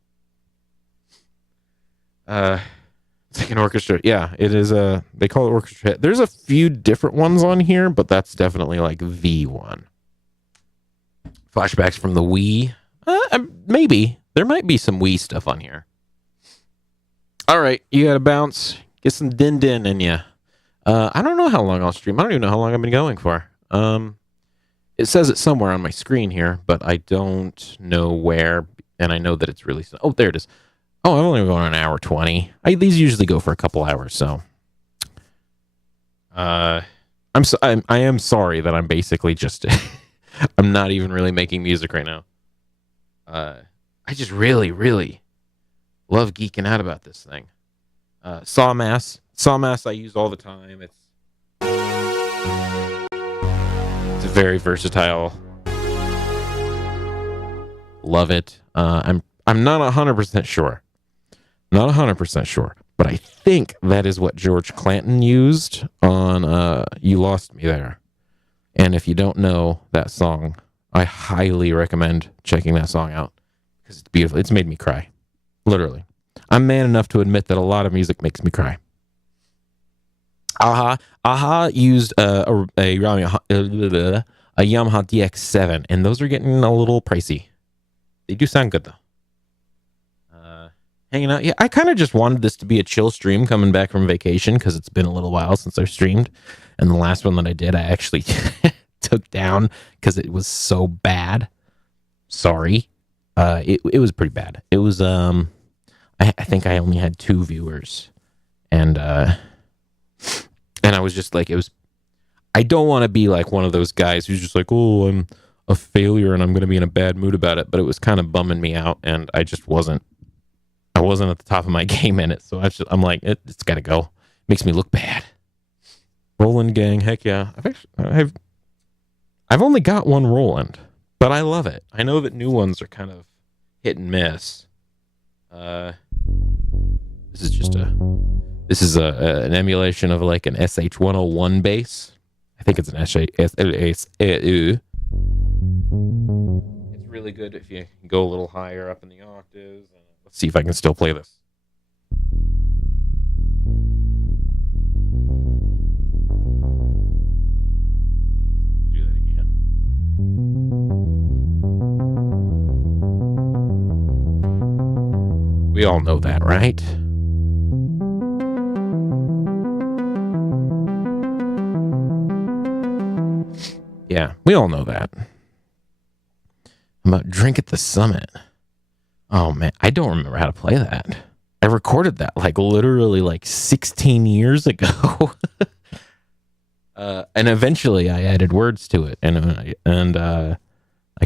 It's like an orchestra. Yeah, it is they call it orchestra hit. There's a few different ones on here, but that's definitely like the one. Flashbacks from the Wii. Maybe. There might be some Wii stuff on here. All right, you gotta bounce. Get some din-din in ya. I don't know how long I'll stream. I don't even know how long I've been going for. It says it somewhere on my screen here, but I don't know where, and I know that it's really... Oh, there it is. Oh, I'm only going an hour 20. These usually go for a couple hours, so... I am sorry that I'm basically just... I'm not even really making music right now. I just really, really love geeking out about this thing. Sawmass I use all the time. It's very versatile. Love it. I'm not 100% sure. Not 100% sure, but I think that is what George Clanton used on You Lost Me There. And if you don't know that song, I highly recommend checking that song out because it's beautiful. It's made me cry. Literally. I'm man enough to admit that a lot of music makes me cry. Aha used a Yamaha DX7, and those are getting a little pricey. They do sound good, though. Hanging out. Yeah, I kind of just wanted this to be a chill stream coming back from vacation because it's been a little while since I've streamed. And the last one that I did, I actually took down because it was so bad. Sorry. It was pretty bad. It was, I think I only had 2 viewers. And I was just like, I don't want to be like one of those guys who's just like, oh, I'm a failure and I'm going to be in a bad mood about it. But it was kind of bumming me out and I I wasn't at the top of my game in it, so I'm like, it's got to go. Makes me look bad. Roland Gang, heck yeah. I've only got one Roland, but I love it. I know that new ones are kind of hit and miss. This is an emulation of like an SH-101 bass. I think it's an it's really good if you go a little higher up in the octaves. Let's see if I can still play this. Do that again. We all know that, right? Yeah, we all know that. About Drink at the Summit. Oh man, I don't remember how to play that. I recorded that like literally like 16 years ago. And eventually I added words to it, and I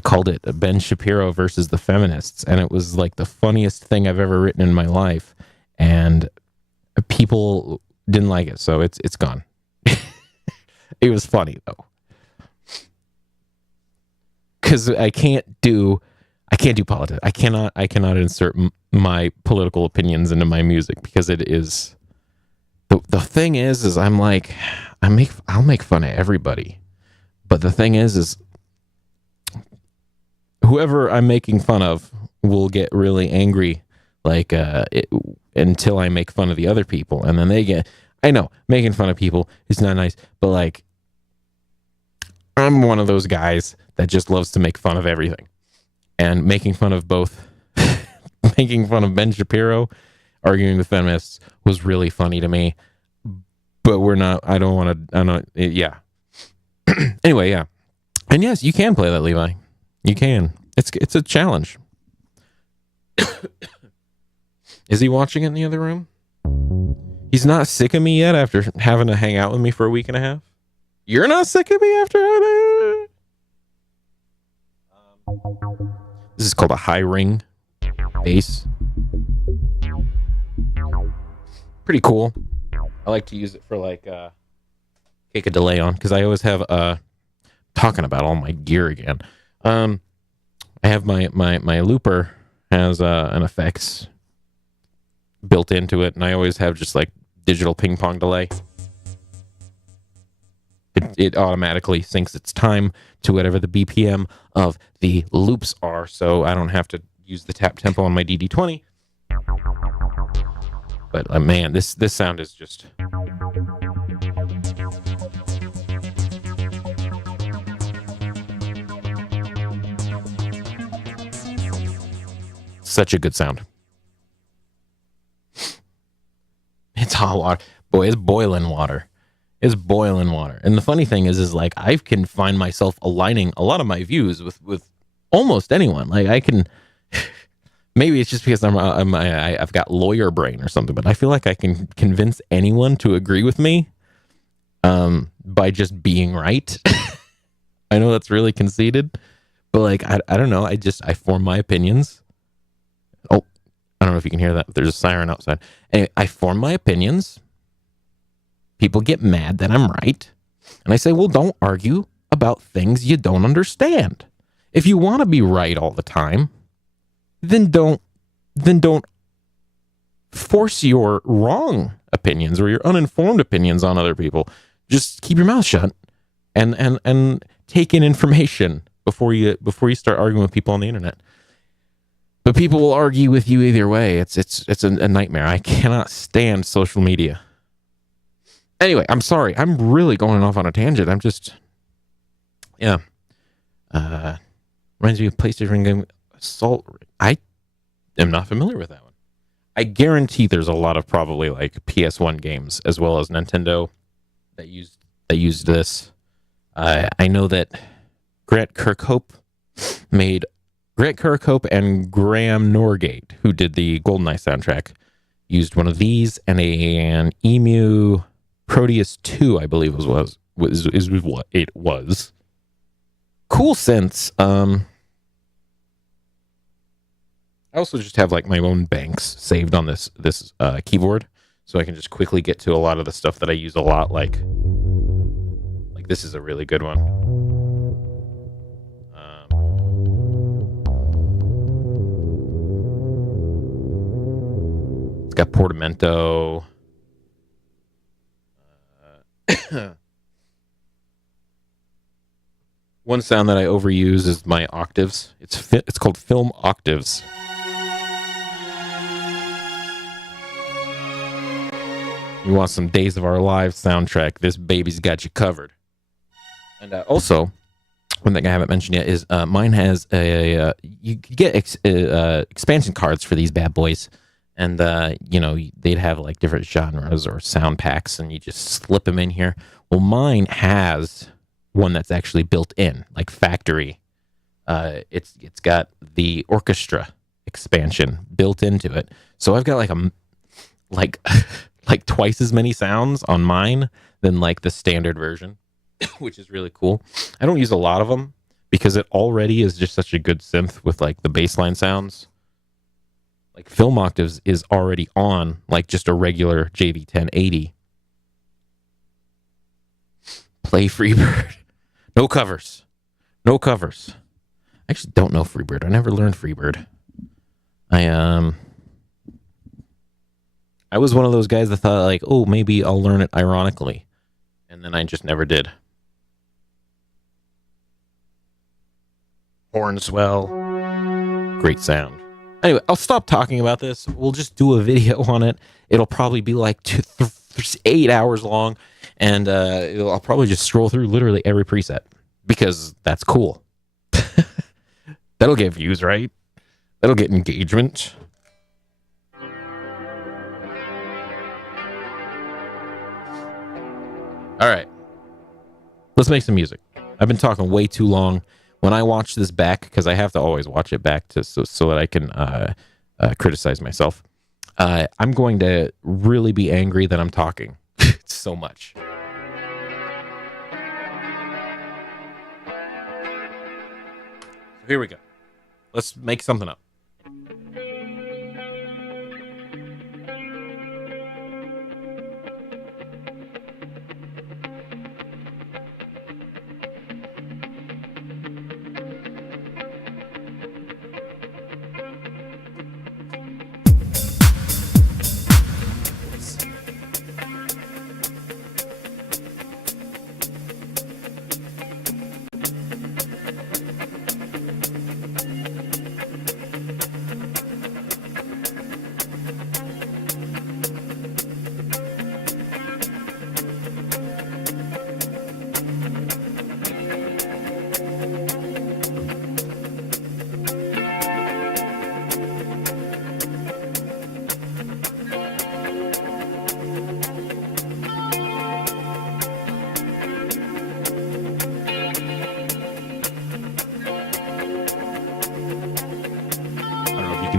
called it Ben Shapiro versus the Feminists, and it was like the funniest thing I've ever written in my life, and people didn't like it, so it's gone. It was funny though, because I can't do politics. I cannot insert my political opinions into my music, because it is the thing is I'm like I'll make fun of everybody, but the thing is whoever I'm making fun of will get really angry, like until I make fun of the other people, and then they get. I know making fun of people is not nice, but like I'm one of those guys that just loves to make fun of everything, and making fun of both, making fun of Ben Shapiro arguing with feminists was really funny to me, but we're not. I don't want to. Yeah. Anyway, yeah, and yes, you can play that, Levi. You can. It's a challenge. Is he watching it in the other room? He's not sick of me yet after having to hang out with me for a week and a half? You're not sick of me after having This is called a high ring bass. Pretty cool. I like to use it for like take a delay on, because I always have talking about all my gear again. I have my looper has an effects built into it, and I always have just like digital ping pong delay. It automatically syncs its time to whatever the BPM of the loops are, so I don't have to use the tap tempo on my DD20. But man, this sound is just such a good sound. It's hot water. Boy, it's boiling water. It's boiling water. And the funny thing is like I can find myself aligning a lot of my views with almost anyone. Like I can, maybe it's just because I've got lawyer brain or something, but I feel like I can convince anyone to agree with me by just being right. I know that's really conceited, but like I don't know. I form my opinions. Oh, I don't know if you can hear that. There's a siren outside. Anyway, I form my opinions. People get mad that I'm right. And I say, well, don't argue about things you don't understand. If you want to be right all the time, then don't force your wrong opinions or your uninformed opinions on other people. Just keep your mouth shut and take in information before you start arguing with people on the internet. But people will argue with you either way. It's a nightmare. I cannot stand social media. Anyway, I'm sorry. I'm really going off on a tangent. I'm just, yeah. Reminds me of PlayStation game Assault. I am not familiar with that one. I guarantee there's a lot of probably like PS1 games as well as Nintendo that used this. I know that Grant Kirkhope and Graham Norgate, who did the GoldenEye soundtrack, used one of these, and an Emu Proteus 2, I believe is what it was. Cool synths. I also just have like my own banks saved on this keyboard, so I can just quickly get to a lot of the stuff that I use a lot. Like this is a really good one. It's got portamento. One sound that I overuse is my octaves. It's called film octaves. You want some Days of Our Lives soundtrack? This baby's got you covered. And also, one thing I haven't mentioned yet is mine has you get expansion cards for these bad boys, and they'd have like different genres or sound packs, and you just slip them in here. Well, mine has one that's actually built in, like factory. It's got the orchestra expansion built into it, so I've got like like twice as many sounds on mine than like the standard version, which is really cool. I don't use a lot of them because it already is just such a good synth with like the bassline sounds. Like film octaves is already on like just a regular JV 1080. Play Freebird. No covers. No covers. I actually don't know Freebird. I never learned Freebird. I was one of those guys that thought like, oh, maybe I'll learn it ironically. And then I just never did. Horn swell. Great sound. Anyway, I'll stop talking about this. We'll just do a video on it. It'll probably be like 8 hours long. And I'll probably just scroll through literally every preset. Because that's cool. That'll get views, right? That'll get engagement. All right, let's make some music. I've been talking way too long. When I watch this back, because I have to always watch it back so that I can criticize myself, I'm going to really be angry that I'm talking so much. So here we go. Let's make something up.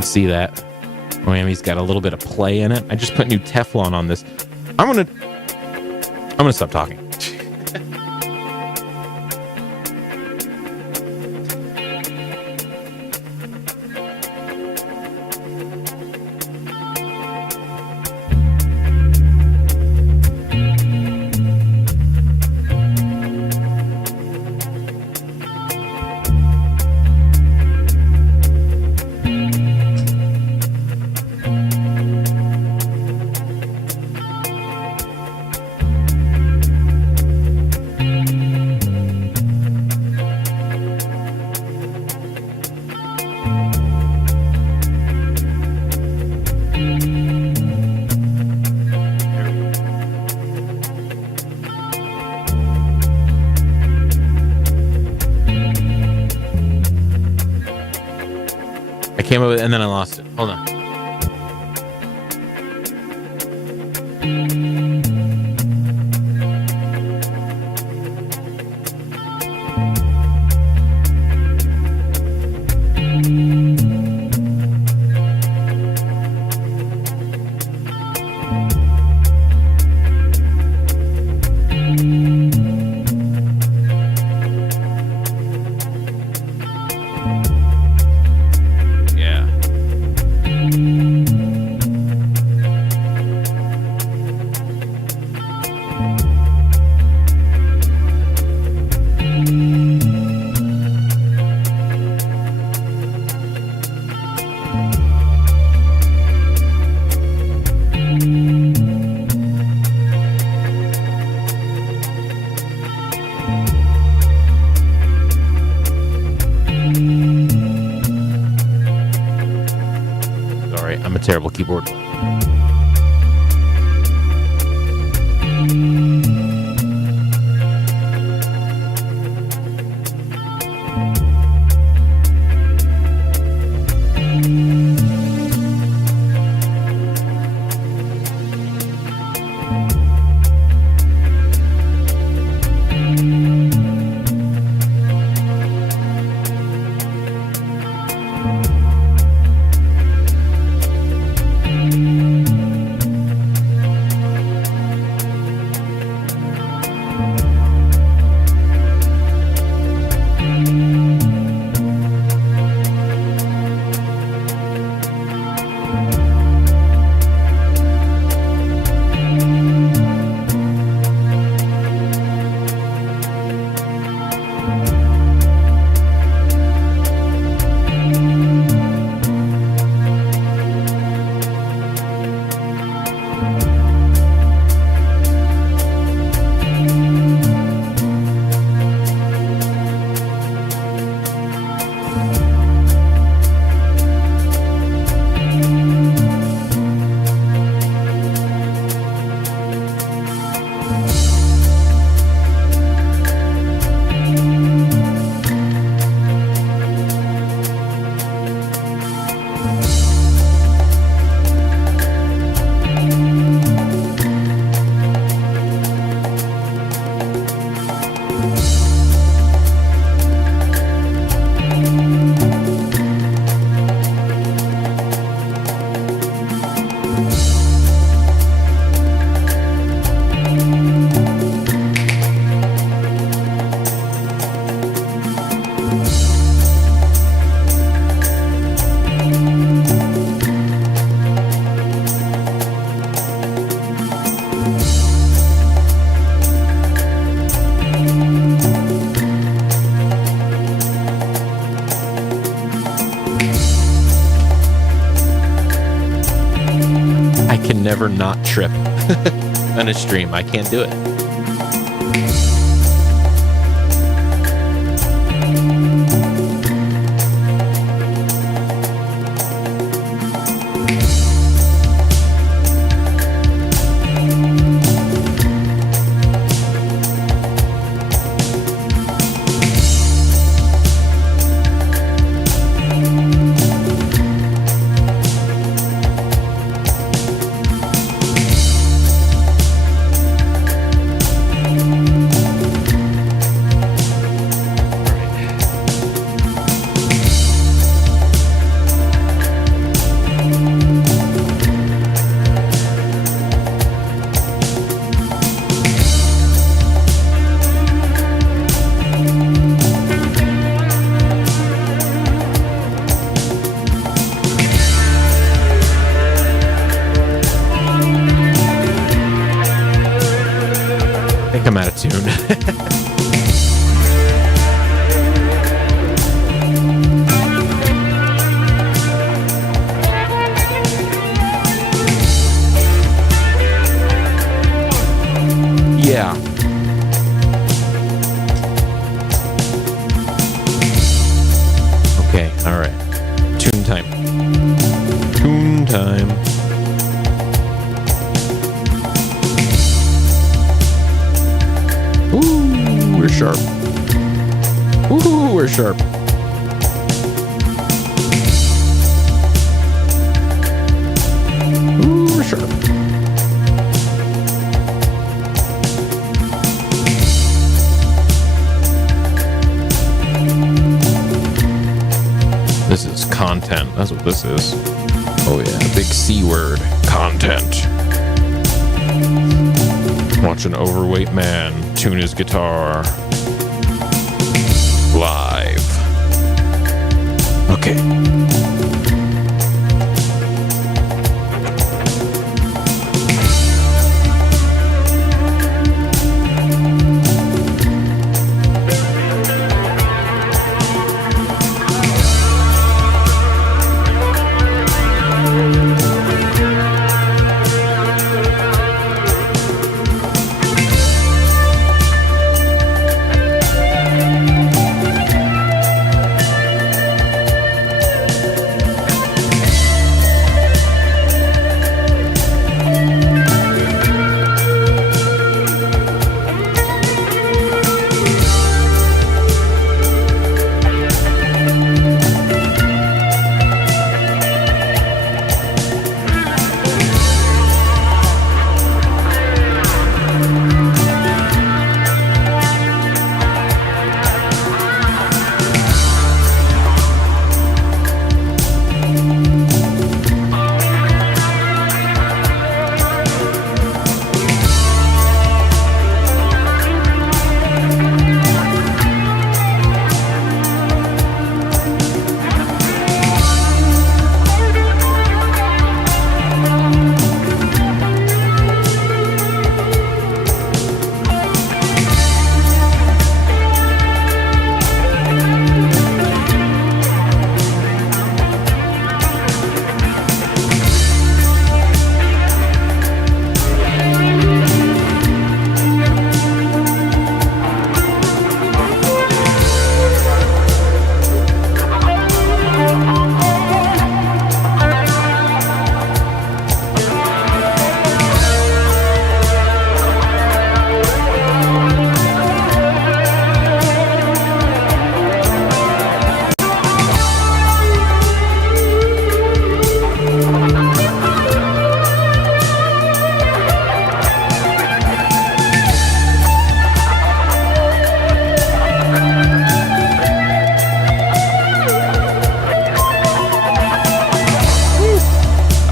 See that Miami's got a little bit of play in it. I just put new Teflon on this. I'm gonna stop talking. Came up with it and then I lost it. Hold on. sorry. I'm a terrible keyboard player. Never not trip on a stream. I can't do it. I'm out of tune. Yeah. Okay, all right. Tune time. Tune time. Ooh, we're sharp. Ooh, we're sharp. Ooh, we're sharp. This is content. That's what this is. Oh yeah, big C word. Content. Watch an overweight man tune his guitar live. Okay.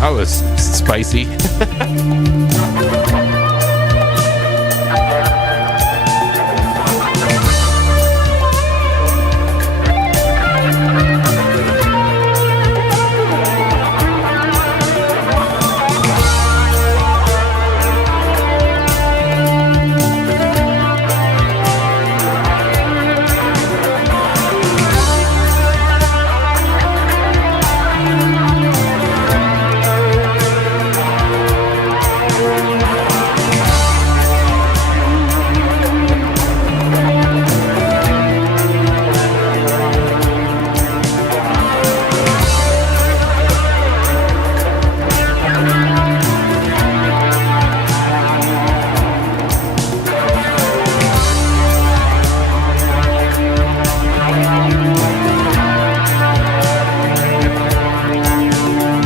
That was spicy.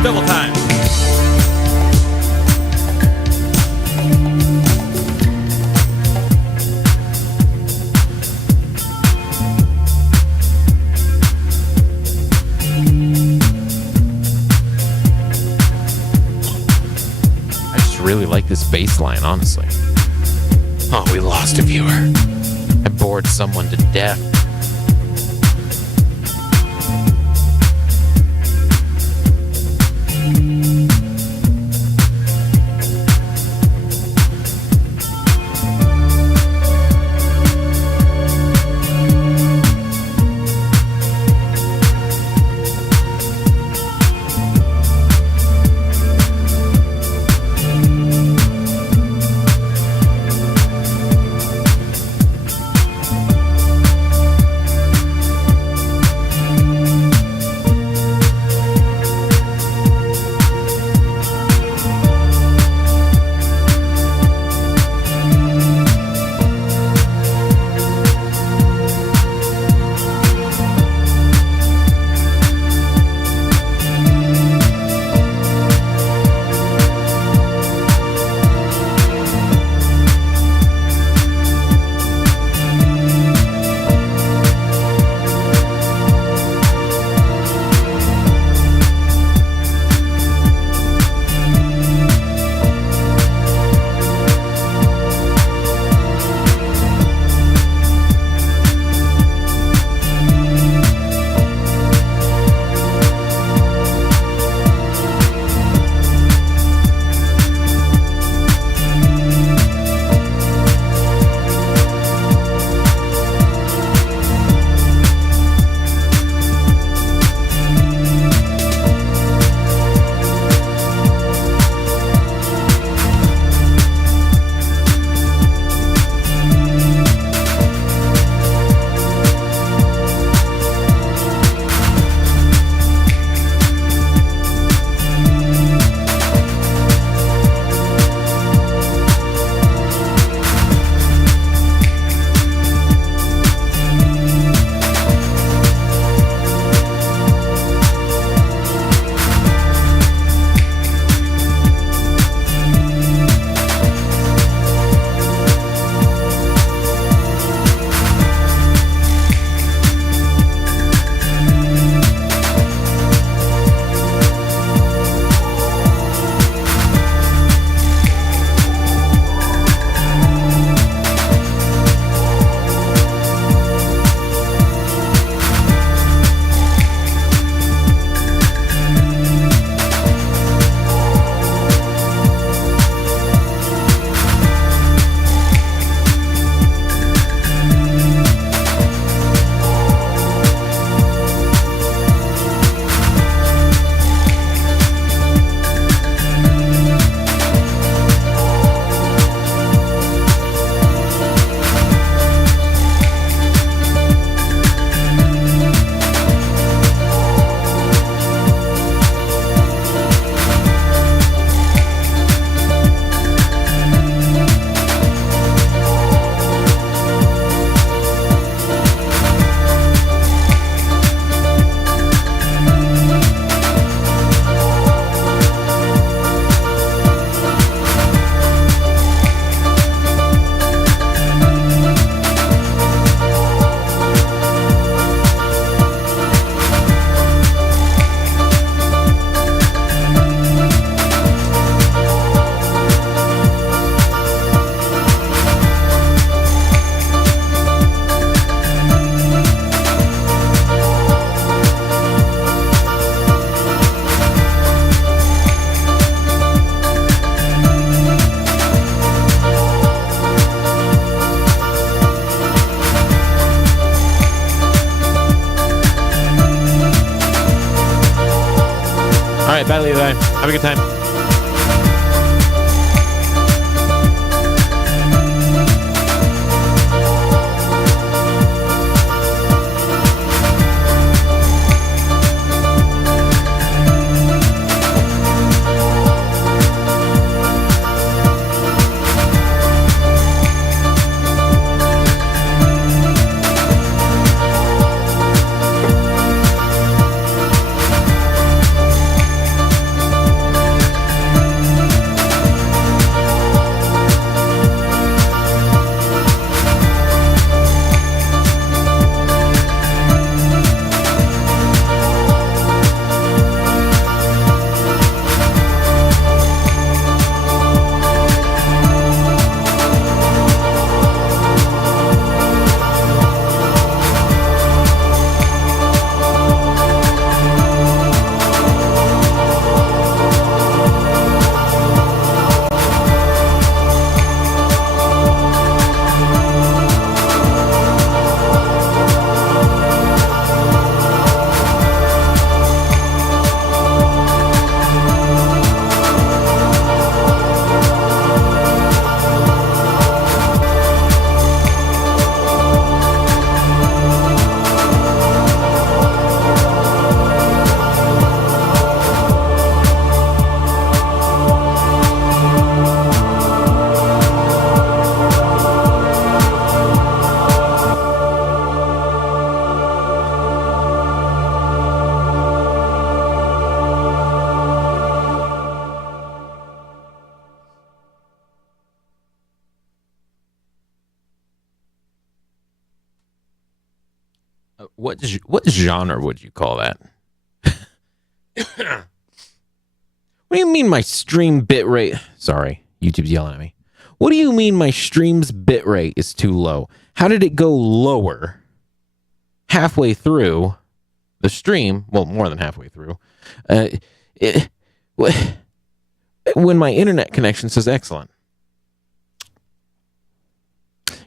Double time. I just really like this bass line, honestly. Oh, we lost a viewer. I bored someone to death. right, bye, Levi. Have a good time. What genre would you call that? What do you mean my stream bitrate? Sorry, YouTube's yelling at me. What do you mean my stream's bitrate is too low? How did it go lower halfway through the stream? Well, more than halfway through. When my internet connection says excellent.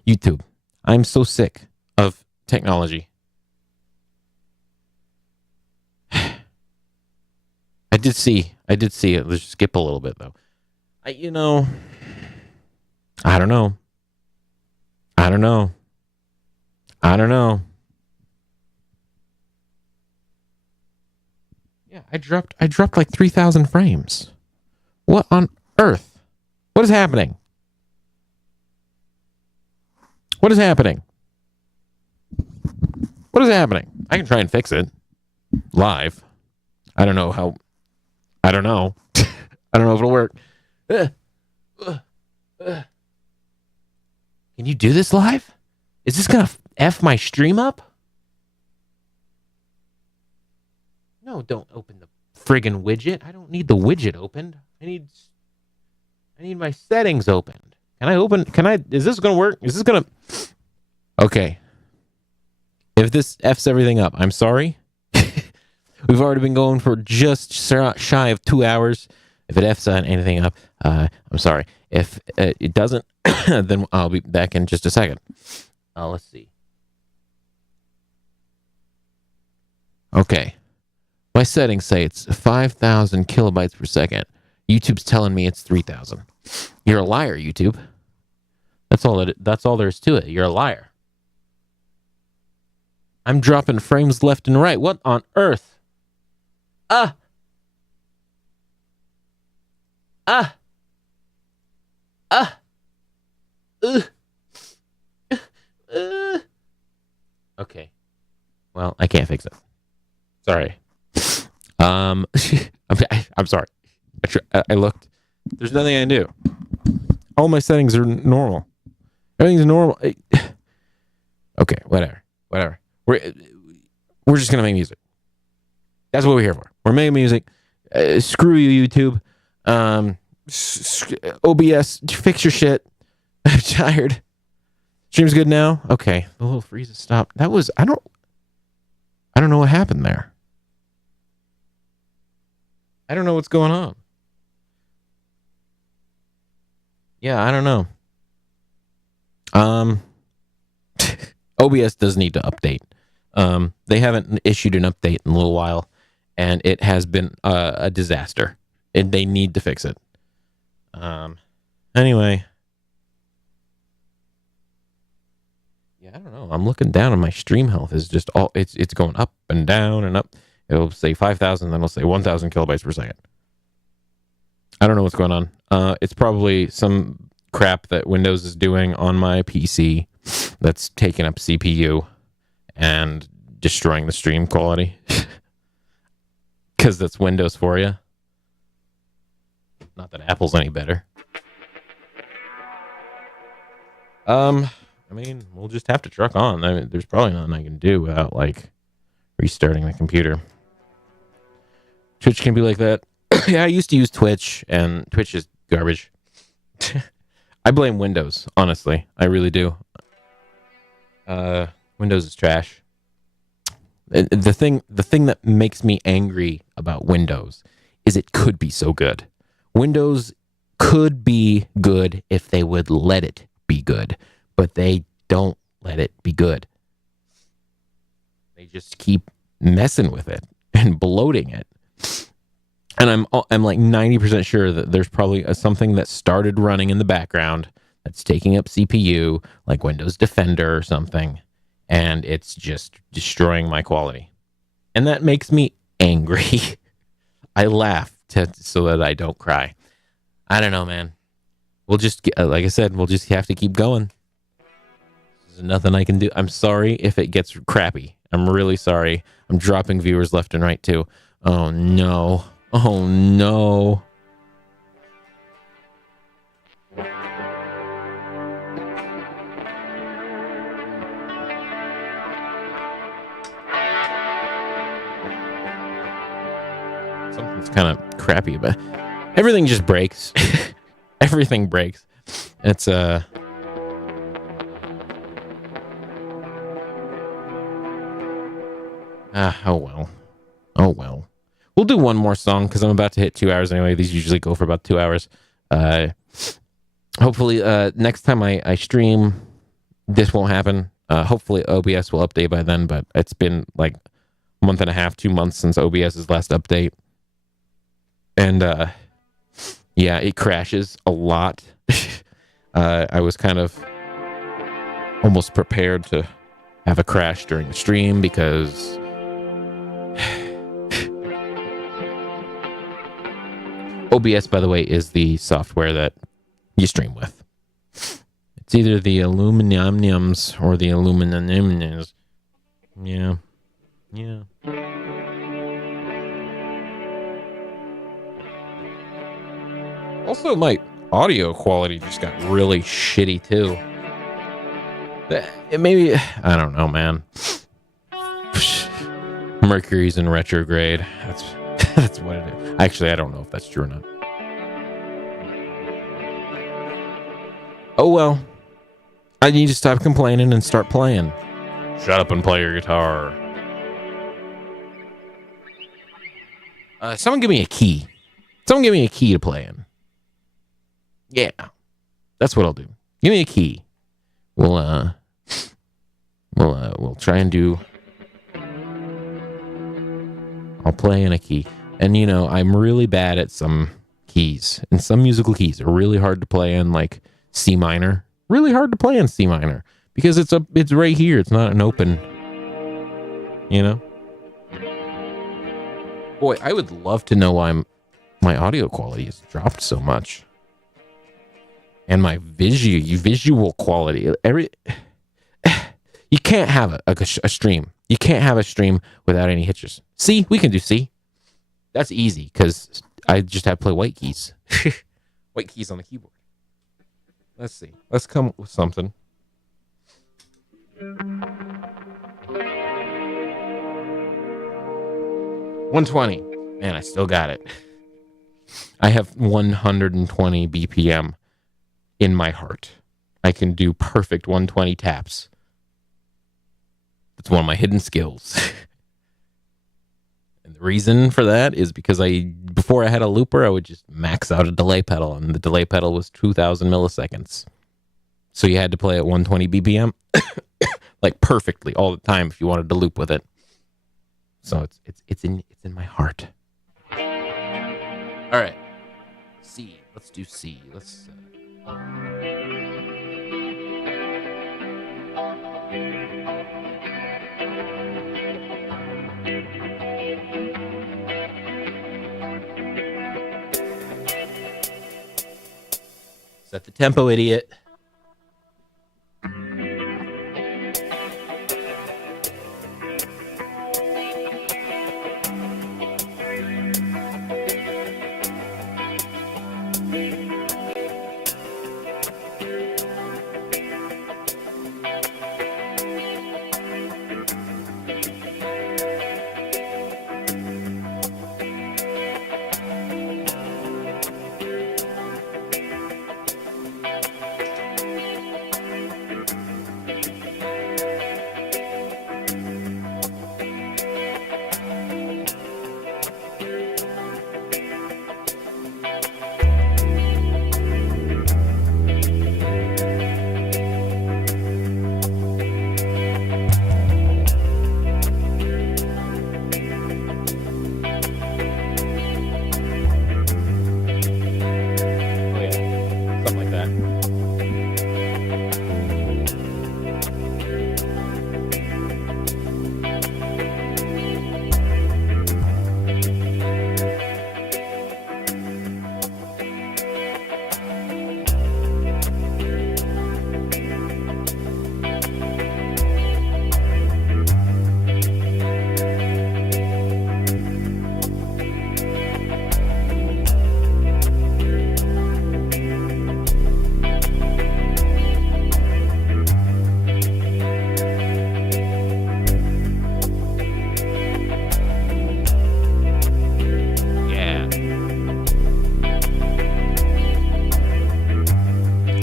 YouTube, I'm so sick of technology. I did see it. Let's skip a little bit though. I don't know. Yeah, I dropped like 3,000 frames. What on earth? What is happening? What is happening? What is happening? I can try and fix it live. I don't know how. I don't know. I don't know if it'll work. Can you do this live? Is this going to F my stream up? No, don't open the friggin' widget. I don't need the widget opened. I need my settings opened. Is this going to work? Is this going to... Okay. If this F's everything up, I'm sorry. We've already been going for just shy of 2 hours. If it F's anything up, I'm sorry. If it doesn't, then I'll be back in just a second. Let's see. Okay. My settings say it's 5,000 kilobytes per second. YouTube's telling me it's 3,000. You're a liar, YouTube. That's all there is to it. You're a liar. I'm dropping frames left and right. What on earth? Okay. Well, I can't fix it. Sorry. I'm sorry. I looked. There's nothing I can do. All my settings are normal. Everything's normal. Okay, whatever. We're just gonna make music. That's what we're here for. We're making music. Screw you, YouTube. OBS, fix your shit. I'm tired. Stream's good now. Okay, the little freeze stopped. That was I don't know what happened there. I don't know what's going on. Yeah, I don't know. OBS does need to update. They haven't issued an update in a little while, and it has been a disaster, and they need to fix it. Anyway, yeah, I don't know. I'm looking down, and my stream health is just all it's going up and down and up. It'll say 5,000, then it'll say 1,000 kilobytes per second. I don't know what's going on. It's probably some crap that Windows is doing on my PC that's taking up CPU and destroying the stream quality. Because that's Windows for you. Not that Apple's any better. I mean, we'll just have to truck on. I mean, there's probably nothing I can do without, like, restarting the computer. Twitch can be like that. Yeah, I used to use Twitch, and Twitch is garbage. I blame Windows, honestly. I really do. Windows is trash. The thing that makes me angry about Windows is it could be so good. Windows could be good if they would let it be good, but they don't let it be good. They just keep messing with it and bloating it. And I'm like 90% sure that there's probably something that started running in the background that's taking up CPU, like Windows Defender or something, and it's just destroying my quality. And that makes me angry. I laugh so that I don't cry. I don't know, man. We'll just, like I said, we'll just have to keep going. There's nothing I can do. I'm sorry if it gets crappy. I'm really sorry. I'm dropping viewers left and right, too. Oh, no. Oh, no. Something's kind of crappy, but everything just breaks. Everything breaks. It's, oh, well. Oh, well. We'll do one more song because I'm about to hit 2 hours anyway. These usually go for about 2 hours. Hopefully, next time I stream, this won't happen. Hopefully, OBS will update by then, but it's been like a month and a half, 2 months since OBS's last update. And, yeah, it crashes a lot. I was kind of almost prepared to have a crash during the stream because OBS, by the way, is the software that you stream with. It's either the Illuminums or the Illuminums. Yeah. Yeah. Also, my audio quality just got really shitty, too. Maybe, I don't know, man. Mercury's in retrograde. That's what it is. Actually, I don't know if that's true or not. Oh, well. I need to stop complaining and start playing. Shut up and play your guitar. Someone give me a key. Someone give me a key to play in. Yeah. That's what I'll do. Give me a key. We'll try and do... I'll play in a key. And, you know, I'm really bad at some keys. And some musical keys are really hard to play in, like C minor. Really hard to play in C minor. Because it's right here. It's not an open, you know? Boy, I would love to know why my audio quality has dropped so much. And my visual quality. You can't have a stream. You can't have a stream without any hitches. C, we can do C. That's easy because I just have to play white keys. White keys on the keyboard. Let's see. Let's come up with something. $120. Man, I still got it. I have 120 BPM in my heart. I can do perfect 120 taps. That's one of my hidden skills. And the reason for that is because before I had a looper, I would just max out a delay pedal, and the delay pedal was 2,000 milliseconds. So you had to play at 120 BPM, like perfectly all the time if you wanted to loop with it. So it's in my heart. All right. C. Let's do C. Let's. Set the tempo, idiot.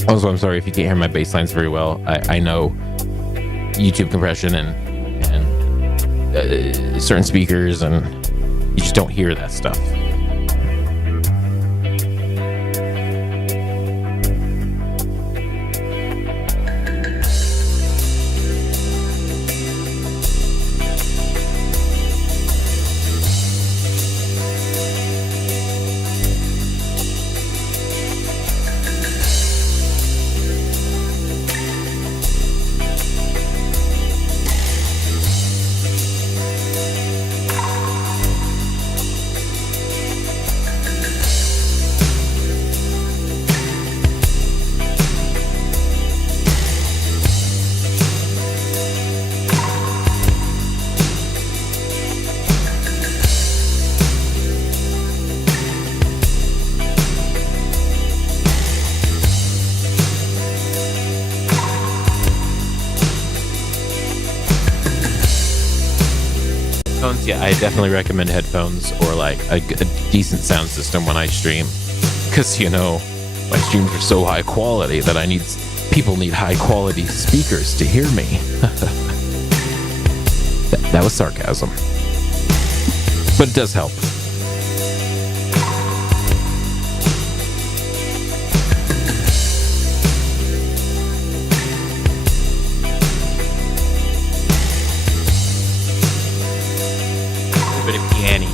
Also, I'm sorry if you can't hear my bass lines very well. I know YouTube compression and certain speakers, and you just don't hear that stuff. Yeah, I definitely recommend headphones or like a decent sound system when I stream, because my streams are so high quality that people need high quality speakers to hear me. That was sarcasm, but it does help. Bit of piano.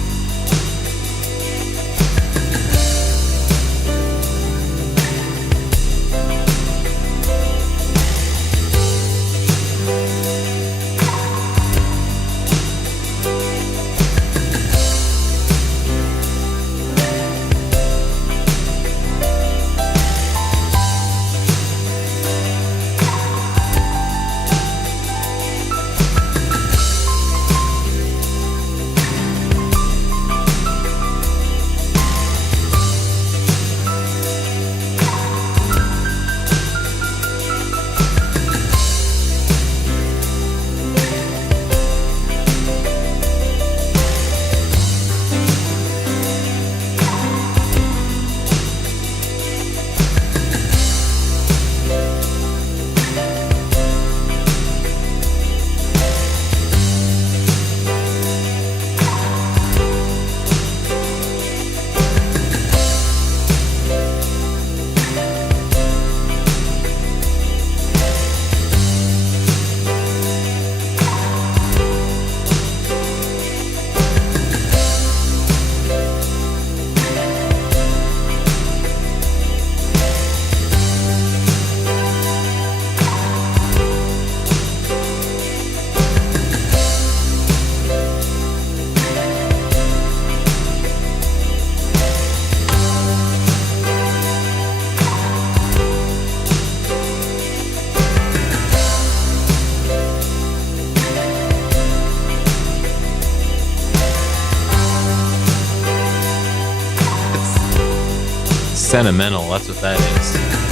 Sentimental, that's what that is.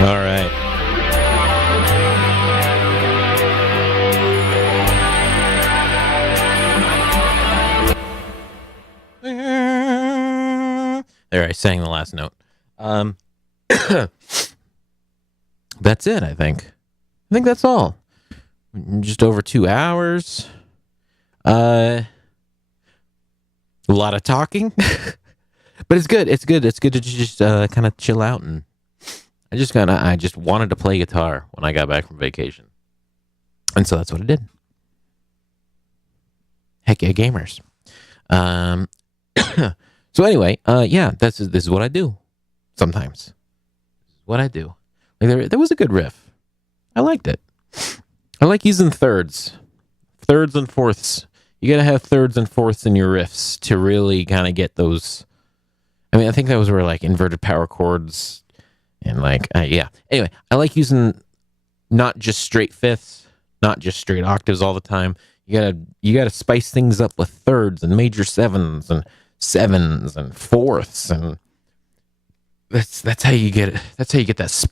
All right. There, I sang the last note. That's it, I think. I think that's all. Just over 2 hours. A lot of talking. But it's good. It's good. It's good to just kind of chill out, and I just wanted to play guitar when I got back from vacation. And so that's what I did. Heck yeah, gamers. So anyway, yeah, this is what I do sometimes. This is what I do. Like there was a good riff. I liked it. I like using thirds and fourths You gotta have thirds and fourths in your riffs to really kind of get those. I mean, I think those were like inverted power chords and like, yeah. Anyway, I like using not just straight fifths, not just straight octaves all the time. You gotta spice things up with thirds and major sevens and fourths, and that's how you get it. That's how you get that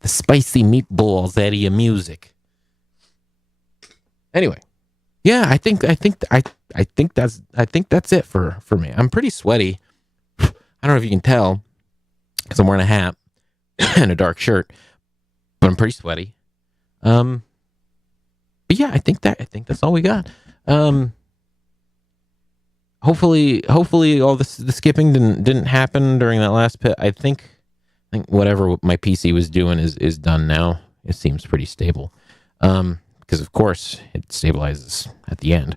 the spicy meatballs out of your music. Anyway, yeah, I think that's it for me. I'm pretty sweaty. I don't know if you can tell because I'm wearing a hat and a dark shirt, but I'm pretty sweaty. But yeah, I think that's all we got. Hopefully all the skipping didn't happen during that last pit. I think whatever my PC was doing is done now. It seems pretty stable. Because of course it stabilizes at the end.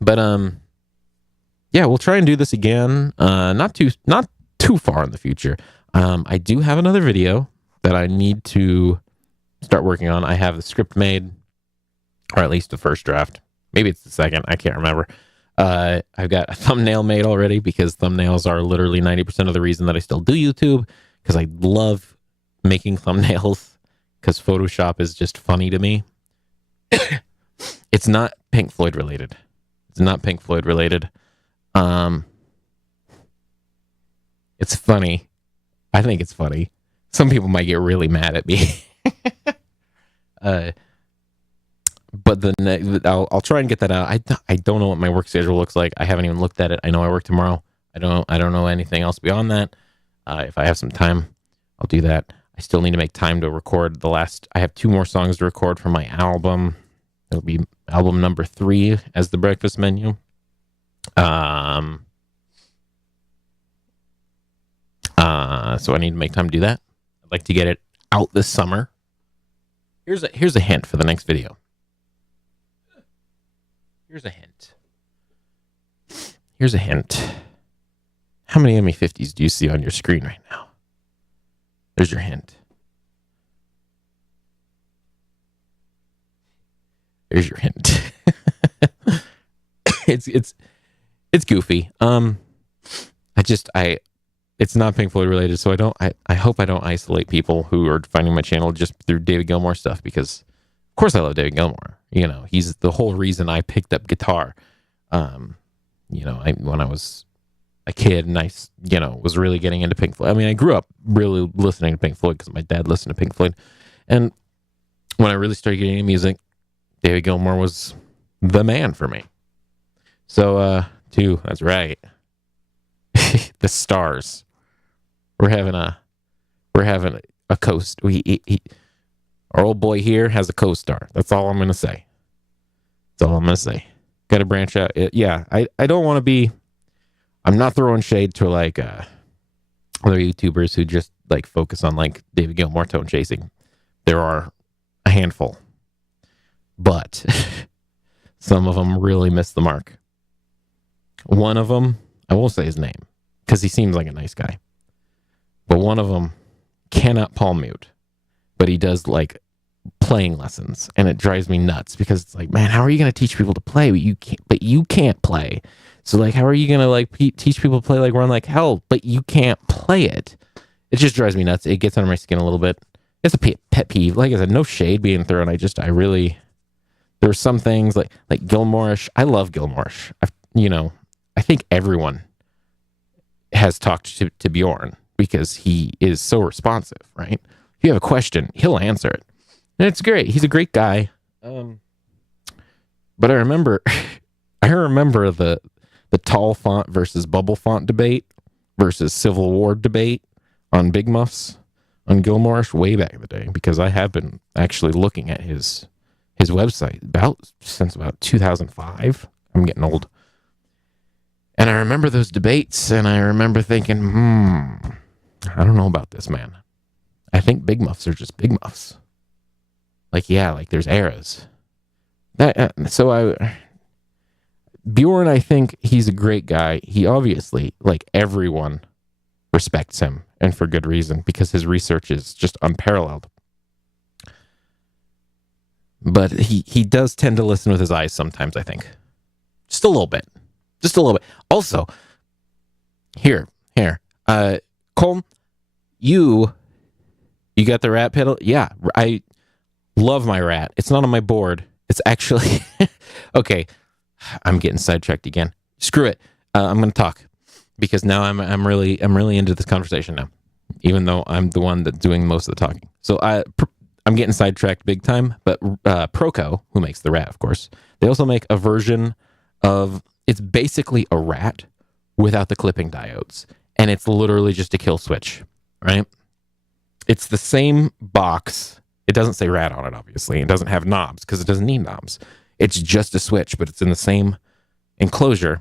But yeah, we'll try and do this again. Not too far in the future. I do have another video that I need to start working on. I have the script made, or at least the first draft. Maybe it's the second. I can't remember. I've got a thumbnail made already because thumbnails are literally 90% of the reason that I still do YouTube, because I love making thumbnails because Photoshop is just funny to me. It's not Pink Floyd related. It's funny. I think it's funny. Some people might get really mad at me. But I'll try and get that out. I don't know what my work schedule looks like. I haven't even looked at it. I know I work tomorrow. I don't know anything else beyond that. If I have some time, I'll do that. I still need to make time to record I have 2 more songs to record for my album. It'll be album number 3 as the breakfast menu. So I need to make time to do that. I'd like to get it out this summer. Here's a hint for the next video. Here's a hint. How many ME50s do you see on your screen right now? There's your hint. There's your hint. It's goofy. It's not Pink Floyd related, so I hope I don't isolate people who are finding my channel just through David Gilmour stuff, because of course I love David Gilmour. You know, he's the whole reason I picked up guitar. When I was a kid and I was really getting into Pink Floyd. I mean, I grew up really listening to Pink Floyd because my dad listened to Pink Floyd. And when I really started getting into music, David Gilmour was the man for me. So, that's right. The stars. We're having a our old boy here has a co-star. That's all I'm going to say. Got to branch out. Yeah, I don't want to be, I'm not throwing shade to like other YouTubers who just like focus on like David Gilmour tone chasing. There are a handful, but some of them really miss the mark. One of them, I won't say his name because he seems like a nice guy, but one of them cannot palm mute, but he does like playing lessons, and it drives me nuts because it's like, man, how are you going to teach people to play but you can't play? So like, how are you going to like teach people to play like Run Like Hell, but you can't play it? It just drives me nuts. It gets under my skin a little bit. It's a pet peeve. Like I said, no shade being thrown. There are some things like Gilmourish. I love Gilmourish. I think everyone has talked to Bjorn because he is so responsive, right? If you have a question, he'll answer it. And it's great. He's a great guy. But I remember the tall font versus bubble font debate versus Civil War debate on Big Muffs on Gilmourish way back in the day, because I have been actually looking at his website since about 2005. I'm getting old. And I remember those debates, and I remember thinking, I don't know about this, man. I think Big Muffs are just Big Muffs. Like, yeah, like there's eras. Bjorn, I think he's a great guy. He obviously, like everyone, respects him, and for good reason, because his research is just unparalleled. But he does tend to listen with his eyes sometimes, I think. Just a little bit. Just a little bit. Also, here. Colm, you got the rat pedal? Yeah, I love my rat. It's not on my board. It's actually okay. I'm getting sidetracked again. Screw it. I'm going to talk because now I'm really into this conversation now, even though I'm the one that's doing most of the talking. So I'm getting sidetracked big time. But Proco, who makes the rat, of course, they also make a version of, it's basically a rat without the clipping diodes, and it's literally just a kill switch, right? It's the same box. It doesn't say rat on it, obviously. It doesn't have knobs because it doesn't need knobs. It's just a switch, but it's in the same enclosure,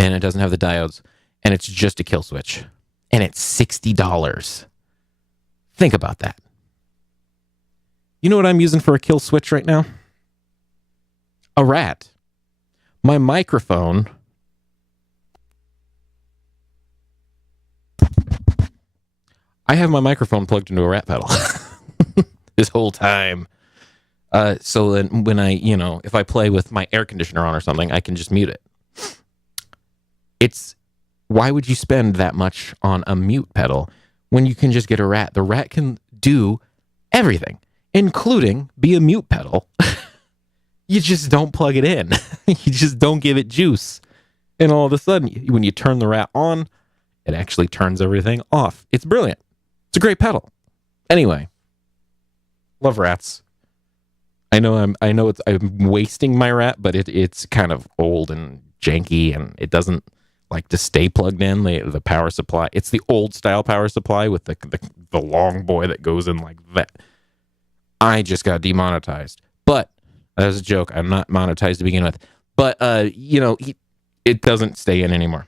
and it doesn't have the diodes, and it's just a kill switch, and it's $60. Think about that. You know what I'm using for a kill switch right now? A rat. My microphone. I have my microphone plugged into a rat pedal this whole time. So then when I, if I play with my air conditioner on or something, I can just mute it. Why would you spend that much on a mute pedal when you can just get a rat? The rat can do everything, including be a mute pedal. You just don't plug it in. You just don't give it juice. And all of a sudden, when you turn the rat on, it actually turns everything off. It's brilliant. It's a great pedal. Anyway, love rats. I know I'm wasting my rat, but it's kind of old and janky, and it doesn't like to stay plugged in. The power supply, it's the old style power supply with the long boy that goes in like that. I just got demonetized, but that was a joke. I'm not monetized to begin with, but it doesn't stay in anymore.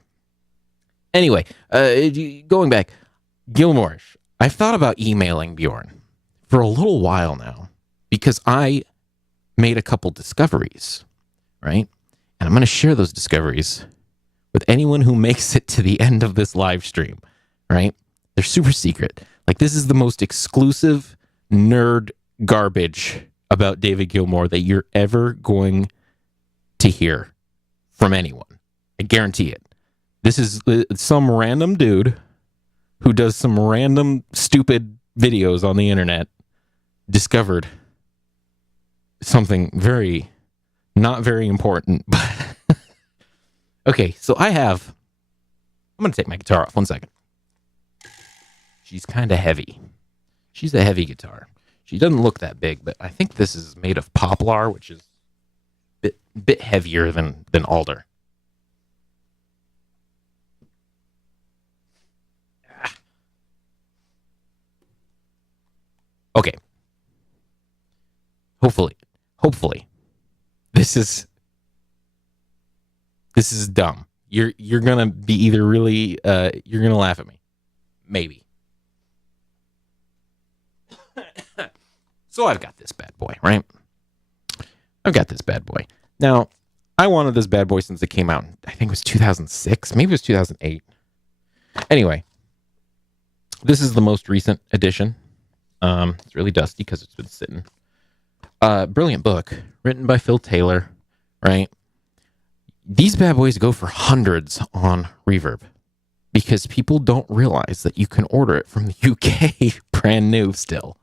Anyway, going back, Gilmorish. I've thought about emailing Bjorn for a little while now because I made a couple discoveries, right? And I'm going to share those discoveries with anyone who makes it to the end of this live stream, right? They're super secret. Like, this is the most exclusive nerd garbage about David Gilmour that you're ever going to hear from anyone. I guarantee it. This is some random dude who does some random stupid videos on the internet discovered something not very important. Okay, so I'm going to take my guitar off 1 second. She's kind of heavy. She's a heavy guitar. She doesn't look that big, but I think this is made of poplar, which is a bit heavier than alder. Okay. Hopefully. This is dumb. You're gonna be either really you're gonna laugh at me. Maybe. So I've got this bad boy, right? I've got this bad boy. Now, I wanted this bad boy since it came out. I think it was 2006. Maybe it was 2008. Anyway, this is the most recent edition. It's really dusty because it's been sitting. Brilliant book written by Phil Taylor, right? These bad boys go for hundreds on Reverb because people don't realize that you can order it from the UK brand new still.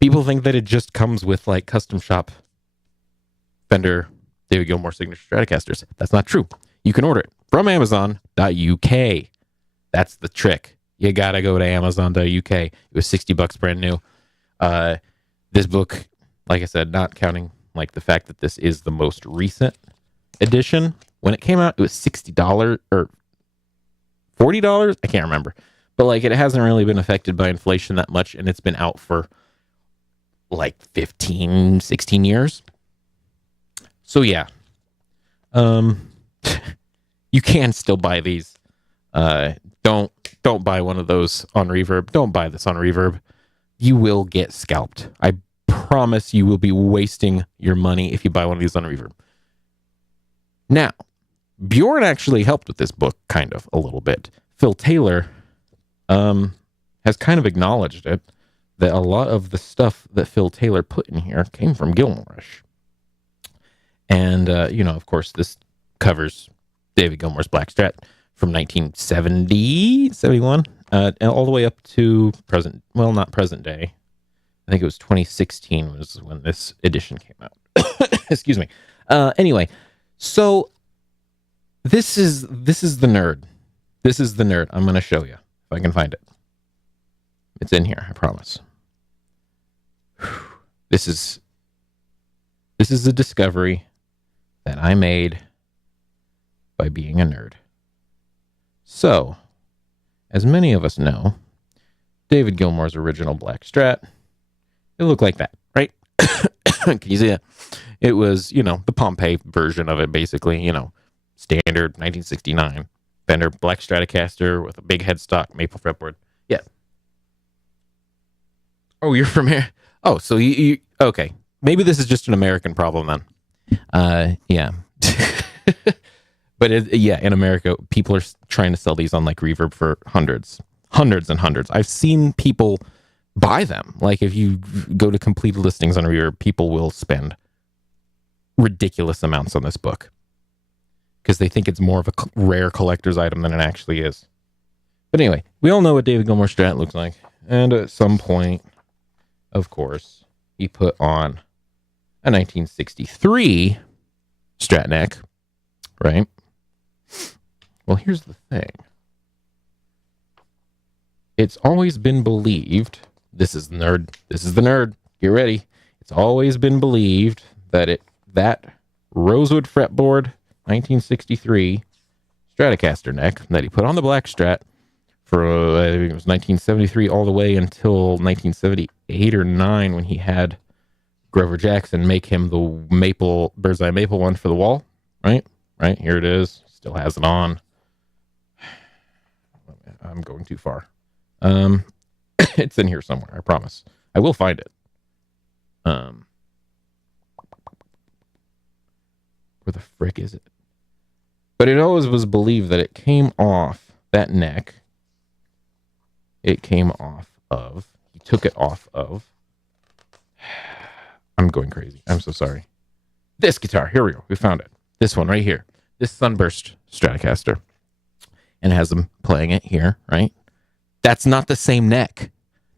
People think that it just comes with like custom shop Fender David Gilmour signature Stratocasters. That's not true. You can order it from Amazon.uk. That's the trick. You gotta go to Amazon.uk. It was $60 brand new. This book, like I said, not counting like the fact that this is the most recent edition. When it came out, it was $60 or $40. I can't remember, but like it hasn't really been affected by inflation that much, and it's been out for like 15, 16 years. So yeah, you can still buy these. Don't buy one of those on Reverb. Don't buy this on Reverb. You will get scalped. I promise you will be wasting your money if you buy one of these on Reverb. Now, Bjorn actually helped with this book kind of a little bit. Phil Taylor has kind of acknowledged it, that a lot of the stuff that Phil Taylor put in here came from Gilmorish. And, of course, this covers David Gilmour's Black Strat from 1970, 71, and all the way up to present. Well, not present day. I think it was 2016 was when this edition came out. Excuse me. Anyway, so this is the nerd. This is the nerd. I'm going to show you if I can find it. It's in here, I promise. This is a discovery that I made by being a nerd. So, as many of us know, David Gilmour's original Black Strat, it looked like that, right? Can you see it? It was, the Pompeii version of it, basically, standard 1969 Fender Black Stratocaster with a big headstock, maple fretboard. Yeah. Oh, you're from here? Oh, so you okay. Maybe this is just an American problem then. Yeah. But in America, people are trying to sell these on like Reverb for hundreds and hundreds. I've seen people buy them. Like if you go to complete listings on Reverb, people will spend ridiculous amounts on this book because they think it's more of a rare collector's item than it actually is. But anyway, we all know what David Gilmour Strat looks like. And at some point, of course, he put on a 1963 Strat neck, right? Well, here's the thing. It's always been believed, this is the nerd, get ready. It's always been believed that that rosewood fretboard 1963 Stratocaster neck that he put on the Black Strat for, I think it was 1973 all the way until 1978 or 9 when he had Grover Jackson make him the bird's eye maple one for the wall, right? Right, here it is. Still has it on. I'm going too far. It's in here somewhere, I promise. I will find it. Where the frick is it? But it always was believed that it came off that neck. It came off of, he took it off of, I'm going crazy. I'm so sorry. This guitar. Here we go. We found it. This one right here. This Sunburst Stratocaster. And has them playing it here, right? That's not the same neck.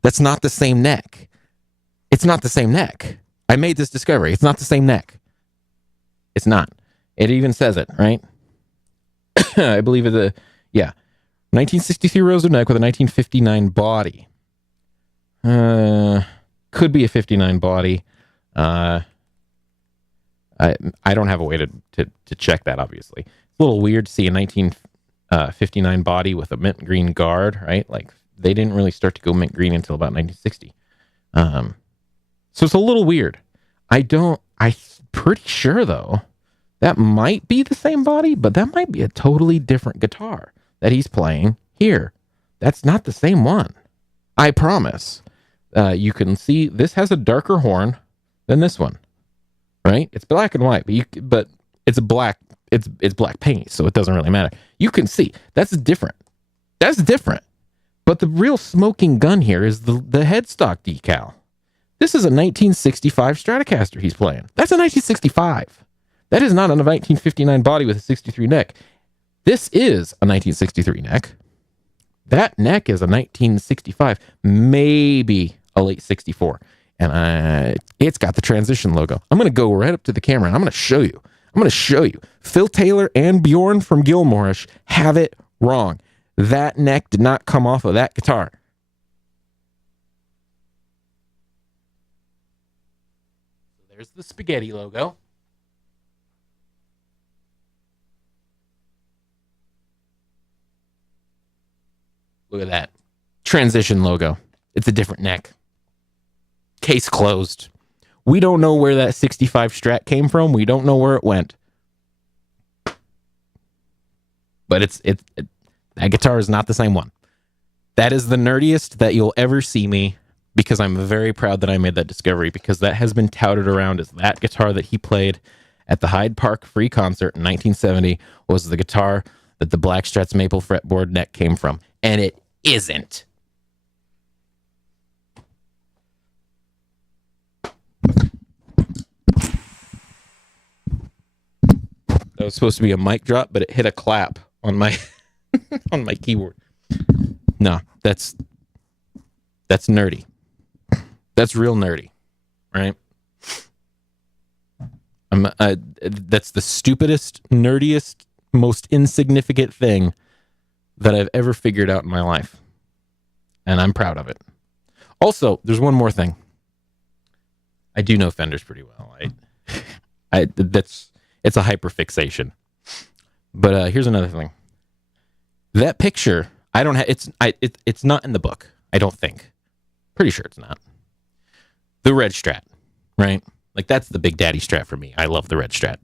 That's not the same neck. It's not the same neck. I made this discovery. It's not the same neck. It's not. It even says it, right? I believe it's 1963 rosewood neck with a 1959 body. Could be a 59 body. I don't have a way to check that, obviously. It's a little weird to see a 1959 body with a mint green guard, right? Like, they didn't really start to go mint green until about 1960. So it's a little weird. I'm pretty sure, though, that might be the same body, but that might be a totally different guitar that he's playing here. That's not the same one. I promise. You can see this has a darker horn than this one, right? It's black and white, but it's black. It's black paint, so it doesn't really matter. You can see that's different. That's different. But the real smoking gun here is the headstock decal. This is a 1965 Stratocaster he's playing. That's a 1965. That is not a 1959 body with a 63 neck. This is a 1963 neck. That neck is a 1965, maybe a late 64. And it's got the transition logo. I'm going to go right up to the camera and I'm going to show you. Phil Taylor and Bjorn from Gilmourish have it wrong. That neck did not come off of that guitar. So there's the spaghetti logo. Look at that. Transition logo. It's a different neck. Case closed. We don't know where that 65 Strat came from. We don't know where it went. But that guitar is not the same one. That is the nerdiest that you'll ever see me, because I'm very proud that I made that discovery, because that has been touted around as that guitar that he played at the Hyde Park Free Concert in 1970 was the guitar that the Black Strat's maple fretboard neck came from. And it isn't. That was supposed to be a mic drop, but it hit a clap on my on my keyboard. No, that's nerdy. That's real nerdy, right? That's the stupidest, nerdiest, most insignificant thing that I've ever figured out in my life. And I'm proud of it. Also, there's one more thing. I do know Fenders pretty well. It's a hyperfixation. But here's another thing. That picture, I don't have. It's not in the book. I don't think. Pretty sure it's not. The red Strat, right? Like that's the big daddy Strat for me. I love the red Strat.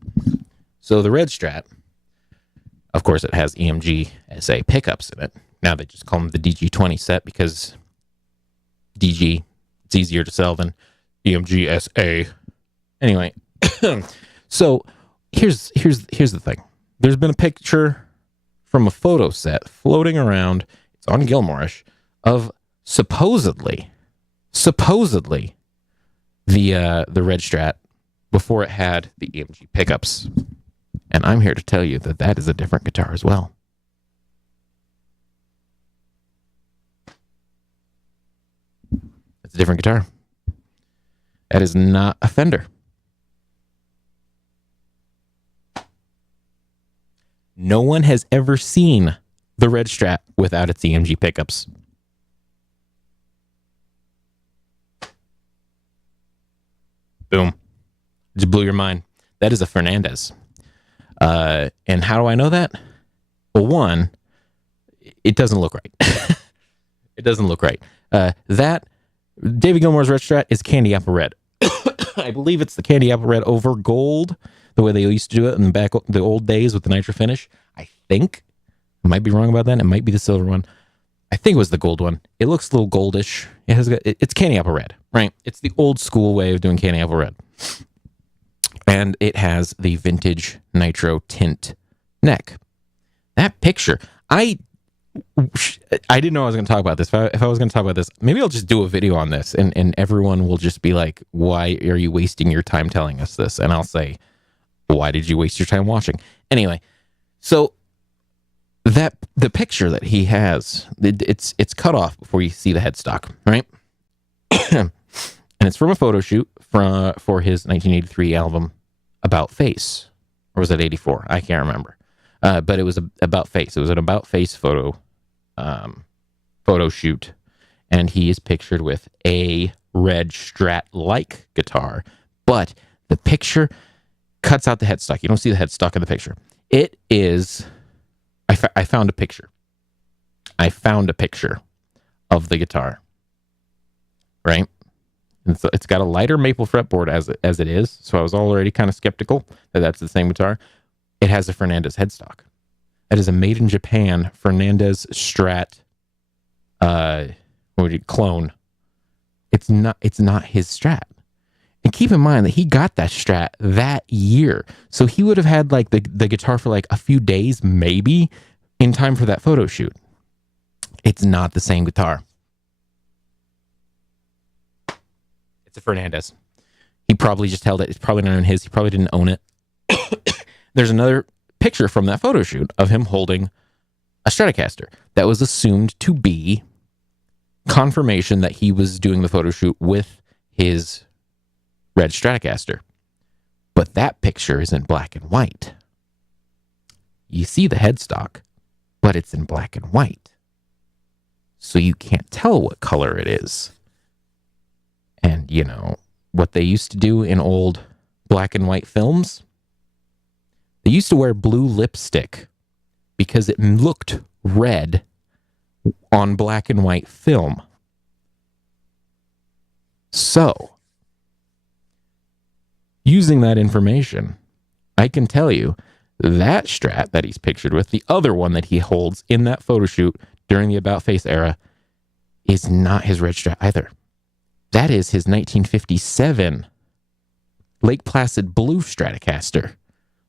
So the red Strat, of course, it has EMG SA pickups in it. Now they just call them the DG20 set because DG, it's easier to sell than EMG SA. Anyway, so here's the thing. There's been a picture from a photo set floating around. It's on Gilmorish of supposedly the red Strat before it had the EMG pickups. And I'm here to tell you that that is a different guitar as well. It's a different guitar. That is not a Fender. No one has ever seen the red Strat without its EMG pickups. Boom. Just blew your mind. That is a Fernandez. And how do I know that? Well, one, it doesn't look right. It doesn't look right. That David Gilmour's red Strat is candy apple red. I believe it's the candy apple red over gold, the way they used to do it in the old days with the nitro finish. I think. I might be wrong about that. It might be the silver one. I think it was the gold one. It looks a little goldish. It's candy apple red, right? It's the old school way of doing candy apple red. And it has the vintage nitro tint neck. That picture, I didn't know I was going to talk about this. If I was going to talk about this, maybe I'll just do a video on this and everyone will just be like, why are you wasting your time telling us this? And I'll say, why did you waste your time watching? Anyway, so the picture that he has, it's cut off before you see the headstock, right? And it's from a photo shoot for his 1983 album About Face, or was it 84? I can't remember. But it was About Face. It was an About Face photo shoot, and he is pictured with a red Strat-like guitar, but the picture cuts out the headstock. You don't see the headstock in the picture. It is. I found a picture. I found a picture of the guitar. Right? And so it's got a lighter maple fretboard as it is. So I was already kind of skeptical that that's the same guitar. It has a Fernandez headstock. That is a made in Japan Fernandez Strat clone. It's not his Strat. And keep in mind that he got that Strat that year. So he would have had like the guitar for like a few days, maybe, in time for that photo shoot. It's not the same guitar. It's a Fernandez. He probably just held it. It's probably not his. He probably didn't own it. There's another picture from that photo shoot of him holding a Stratocaster that was assumed to be confirmation that he was doing the photo shoot with his red Stratocaster. But that picture is in black and white. You see the headstock, but it's in black and white. So you can't tell what color it is. And, you know, what they used to do in old black and white films, they used to wear blue lipstick because it looked red on black and white film. So, using that information, I can tell you that Strat that he's pictured with, the other one that he holds in that photo shoot during the About Face era, is not his red Strat either. That is his 1957 Lake Placid blue Stratocaster.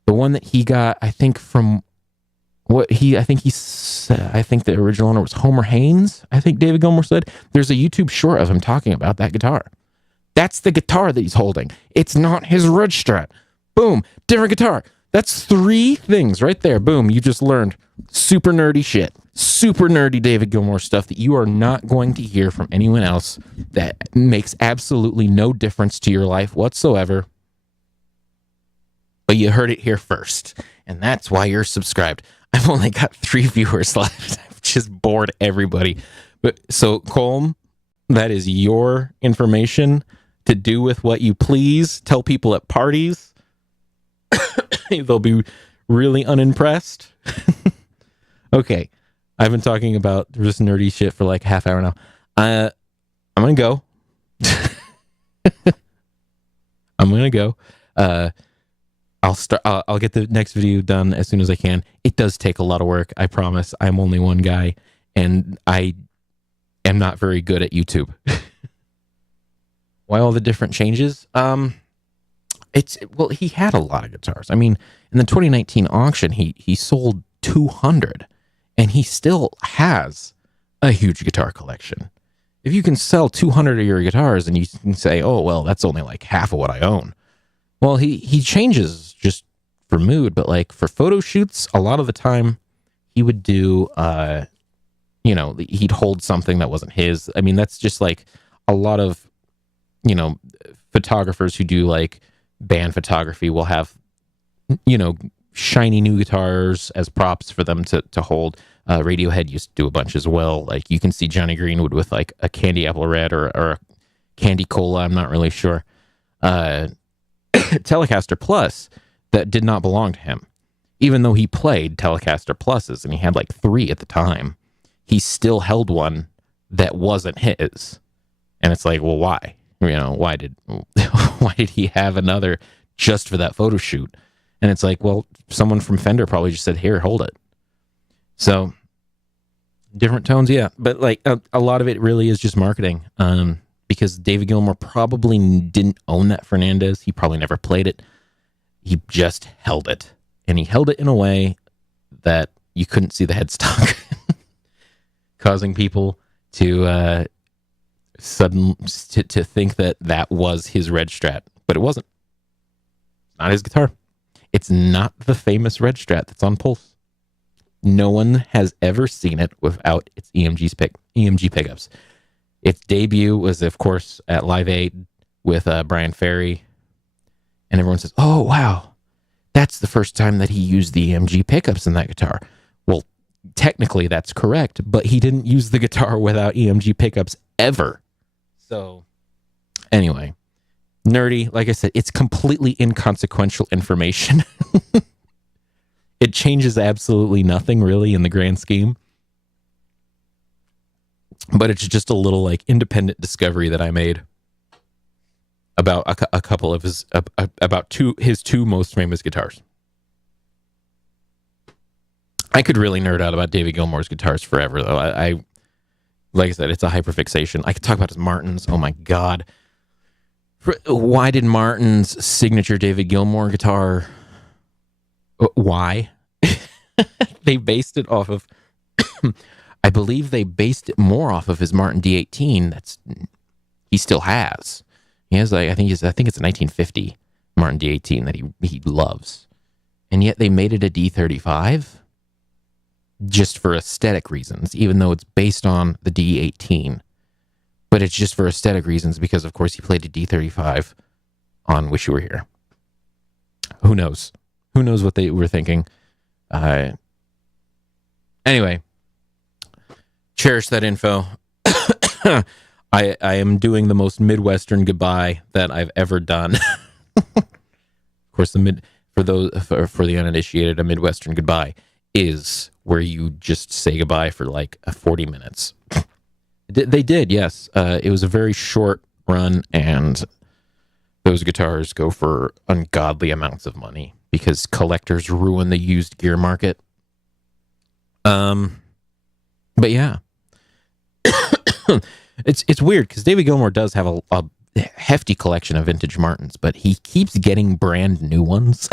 The one that he got, I think, from I think the original owner was Homer Haynes. I think David Gilmour said. There's a YouTube short of him talking about that guitar. That's the guitar that he's holding. It's not his red Strat. Boom. Different guitar. That's 3 things right there. Boom, you just learned super nerdy shit. Super nerdy David Gilmour stuff that you are not going to hear from anyone else, that makes absolutely no difference to your life whatsoever. But you heard it here first, and that's why you're subscribed. I've only got 3 viewers left. I've just bored everybody. But so, Colm, that is your information to do with what you please. Tell people at parties. They'll be really unimpressed. Okay. I've been talking about just nerdy shit for like half hour now. I'm going to go. I'm going to go. I'll get the next video done as soon as I can. It does take a lot of work. I promise. I'm only one guy and I am not very good at YouTube. Why all the different changes? He had a lot of guitars. I mean, in the 2019 auction, he sold 200, and he still has a huge guitar collection. If you can sell 200 of your guitars, and you can say, "Oh, well, that's only like half of what I own." Well, he changes just for mood, but like for photo shoots, a lot of the time he would do, he'd hold something that wasn't his. I mean, that's just like a lot of, photographers who do like band photography will have, shiny new guitars as props for them to hold. Radiohead used to do a bunch as well. Like you can see Johnny Greenwood with like a Candy Apple Red or a Candy Cola. I'm not really sure. Telecaster Plus that did not belong to him. Even though he played Telecaster Pluses and he had like 3 at the time, he still held one that wasn't his. And it's like, well, why? Why did he have another just for that photo shoot? And it's like, well, someone from Fender probably just said, here, hold it. So different tones, yeah. But like a lot of it really is just marketing. Because David Gilmour probably didn't own that Fernandez. He probably never played it. He just held it. And he held it in a way that you couldn't see the headstock. Causing people to to think that was his Red Strat. But it wasn't. Not his guitar. It's not the famous Red Strat that's on Pulse. No one has ever seen it without its EMG pickups. Its debut was, of course, at Live Aid with Brian Ferry. And everyone says, oh, wow, that's the first time that he used the EMG pickups in that guitar. Well, technically that's correct, but he didn't use the guitar without EMG pickups ever. So, anyway, nerdy. Like I said, it's completely inconsequential information. It changes absolutely nothing, really, in the grand scheme. But it's just a little like independent discovery that I made about a couple of his his 2 most famous guitars. I could really nerd out about David Gilmour's guitars forever, though. I like I said, it's a hyperfixation. I could talk about his Martins. Oh my God. Why did Martin's signature David Gilmour guitar? Why? They based it off of. I believe they based it more off of his Martin D18. He still has. He has like I think it's a 1950 Martin D18 that he loves, and yet they made it a D35 just for aesthetic reasons, even though it's based on the D18. But it's just for aesthetic reasons because, of course, he played a D35 on "Wish You Were Here." Who knows? Who knows what they were thinking? Anyway. Cherish that info. I am doing the most Midwestern goodbye that I've ever done. Of course, for the uninitiated, a Midwestern goodbye is where you just say goodbye for like 40 minutes. They did, yes. It was a very short run, and those guitars go for ungodly amounts of money because collectors ruin the used gear market. But yeah. It's weird because David Gilmour does have a hefty collection of vintage Martins, but he keeps getting brand new ones.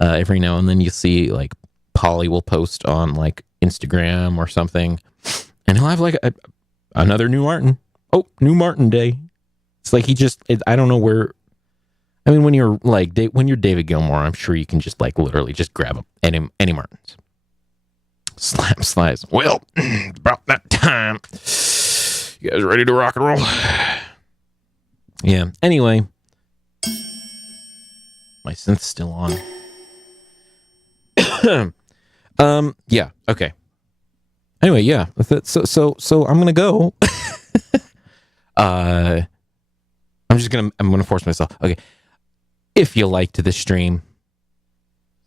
Every now and then you see like Polly will post on like Instagram or something, and he'll have like another new Martin. Oh, new Martin day. It's like I don't know I mean, when you're like when you're David Gilmour, I'm sure you can just like literally just grab any Martins. Slap slice. Well, about that time. You guys ready to rock and roll? Yeah. Anyway, my synth's still on. Yeah. Okay. Anyway, yeah. So I'm gonna go. I'm gonna force myself. Okay. If you liked the stream,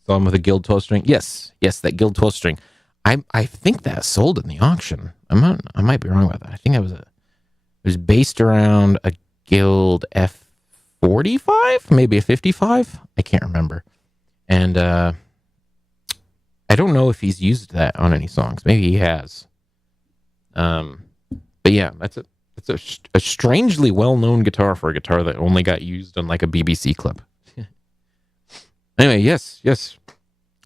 saw him with a Guild 12 string. Yes, that Guild 12 string. I think that sold in the auction. I might be wrong about that. I think it was based around a Guild F45, maybe a 55. I can't remember. And I don't know if he's used that on any songs. Maybe he has. But yeah, it's a strangely well-known guitar for a guitar that only got used on like a BBC clip. Anyway, yes.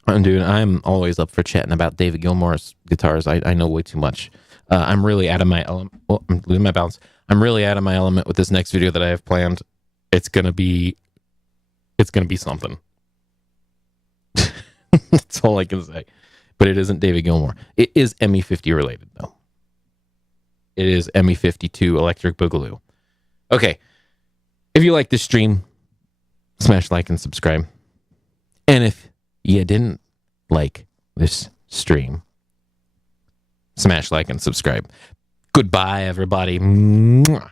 Dude, I'm always up for chatting about David Gilmour's guitars. I know way too much. I'm really out of my element. Well, I'm losing my balance. I'm really out of my element with this next video that I have planned. It's gonna be something. That's all I can say. But it isn't David Gilmour. It is ME50 related though. It is ME52 Electric Boogaloo. Okay. If you like this stream, smash like and subscribe. And if you didn't like this stream, smash like and subscribe. Goodbye, everybody. Mwah.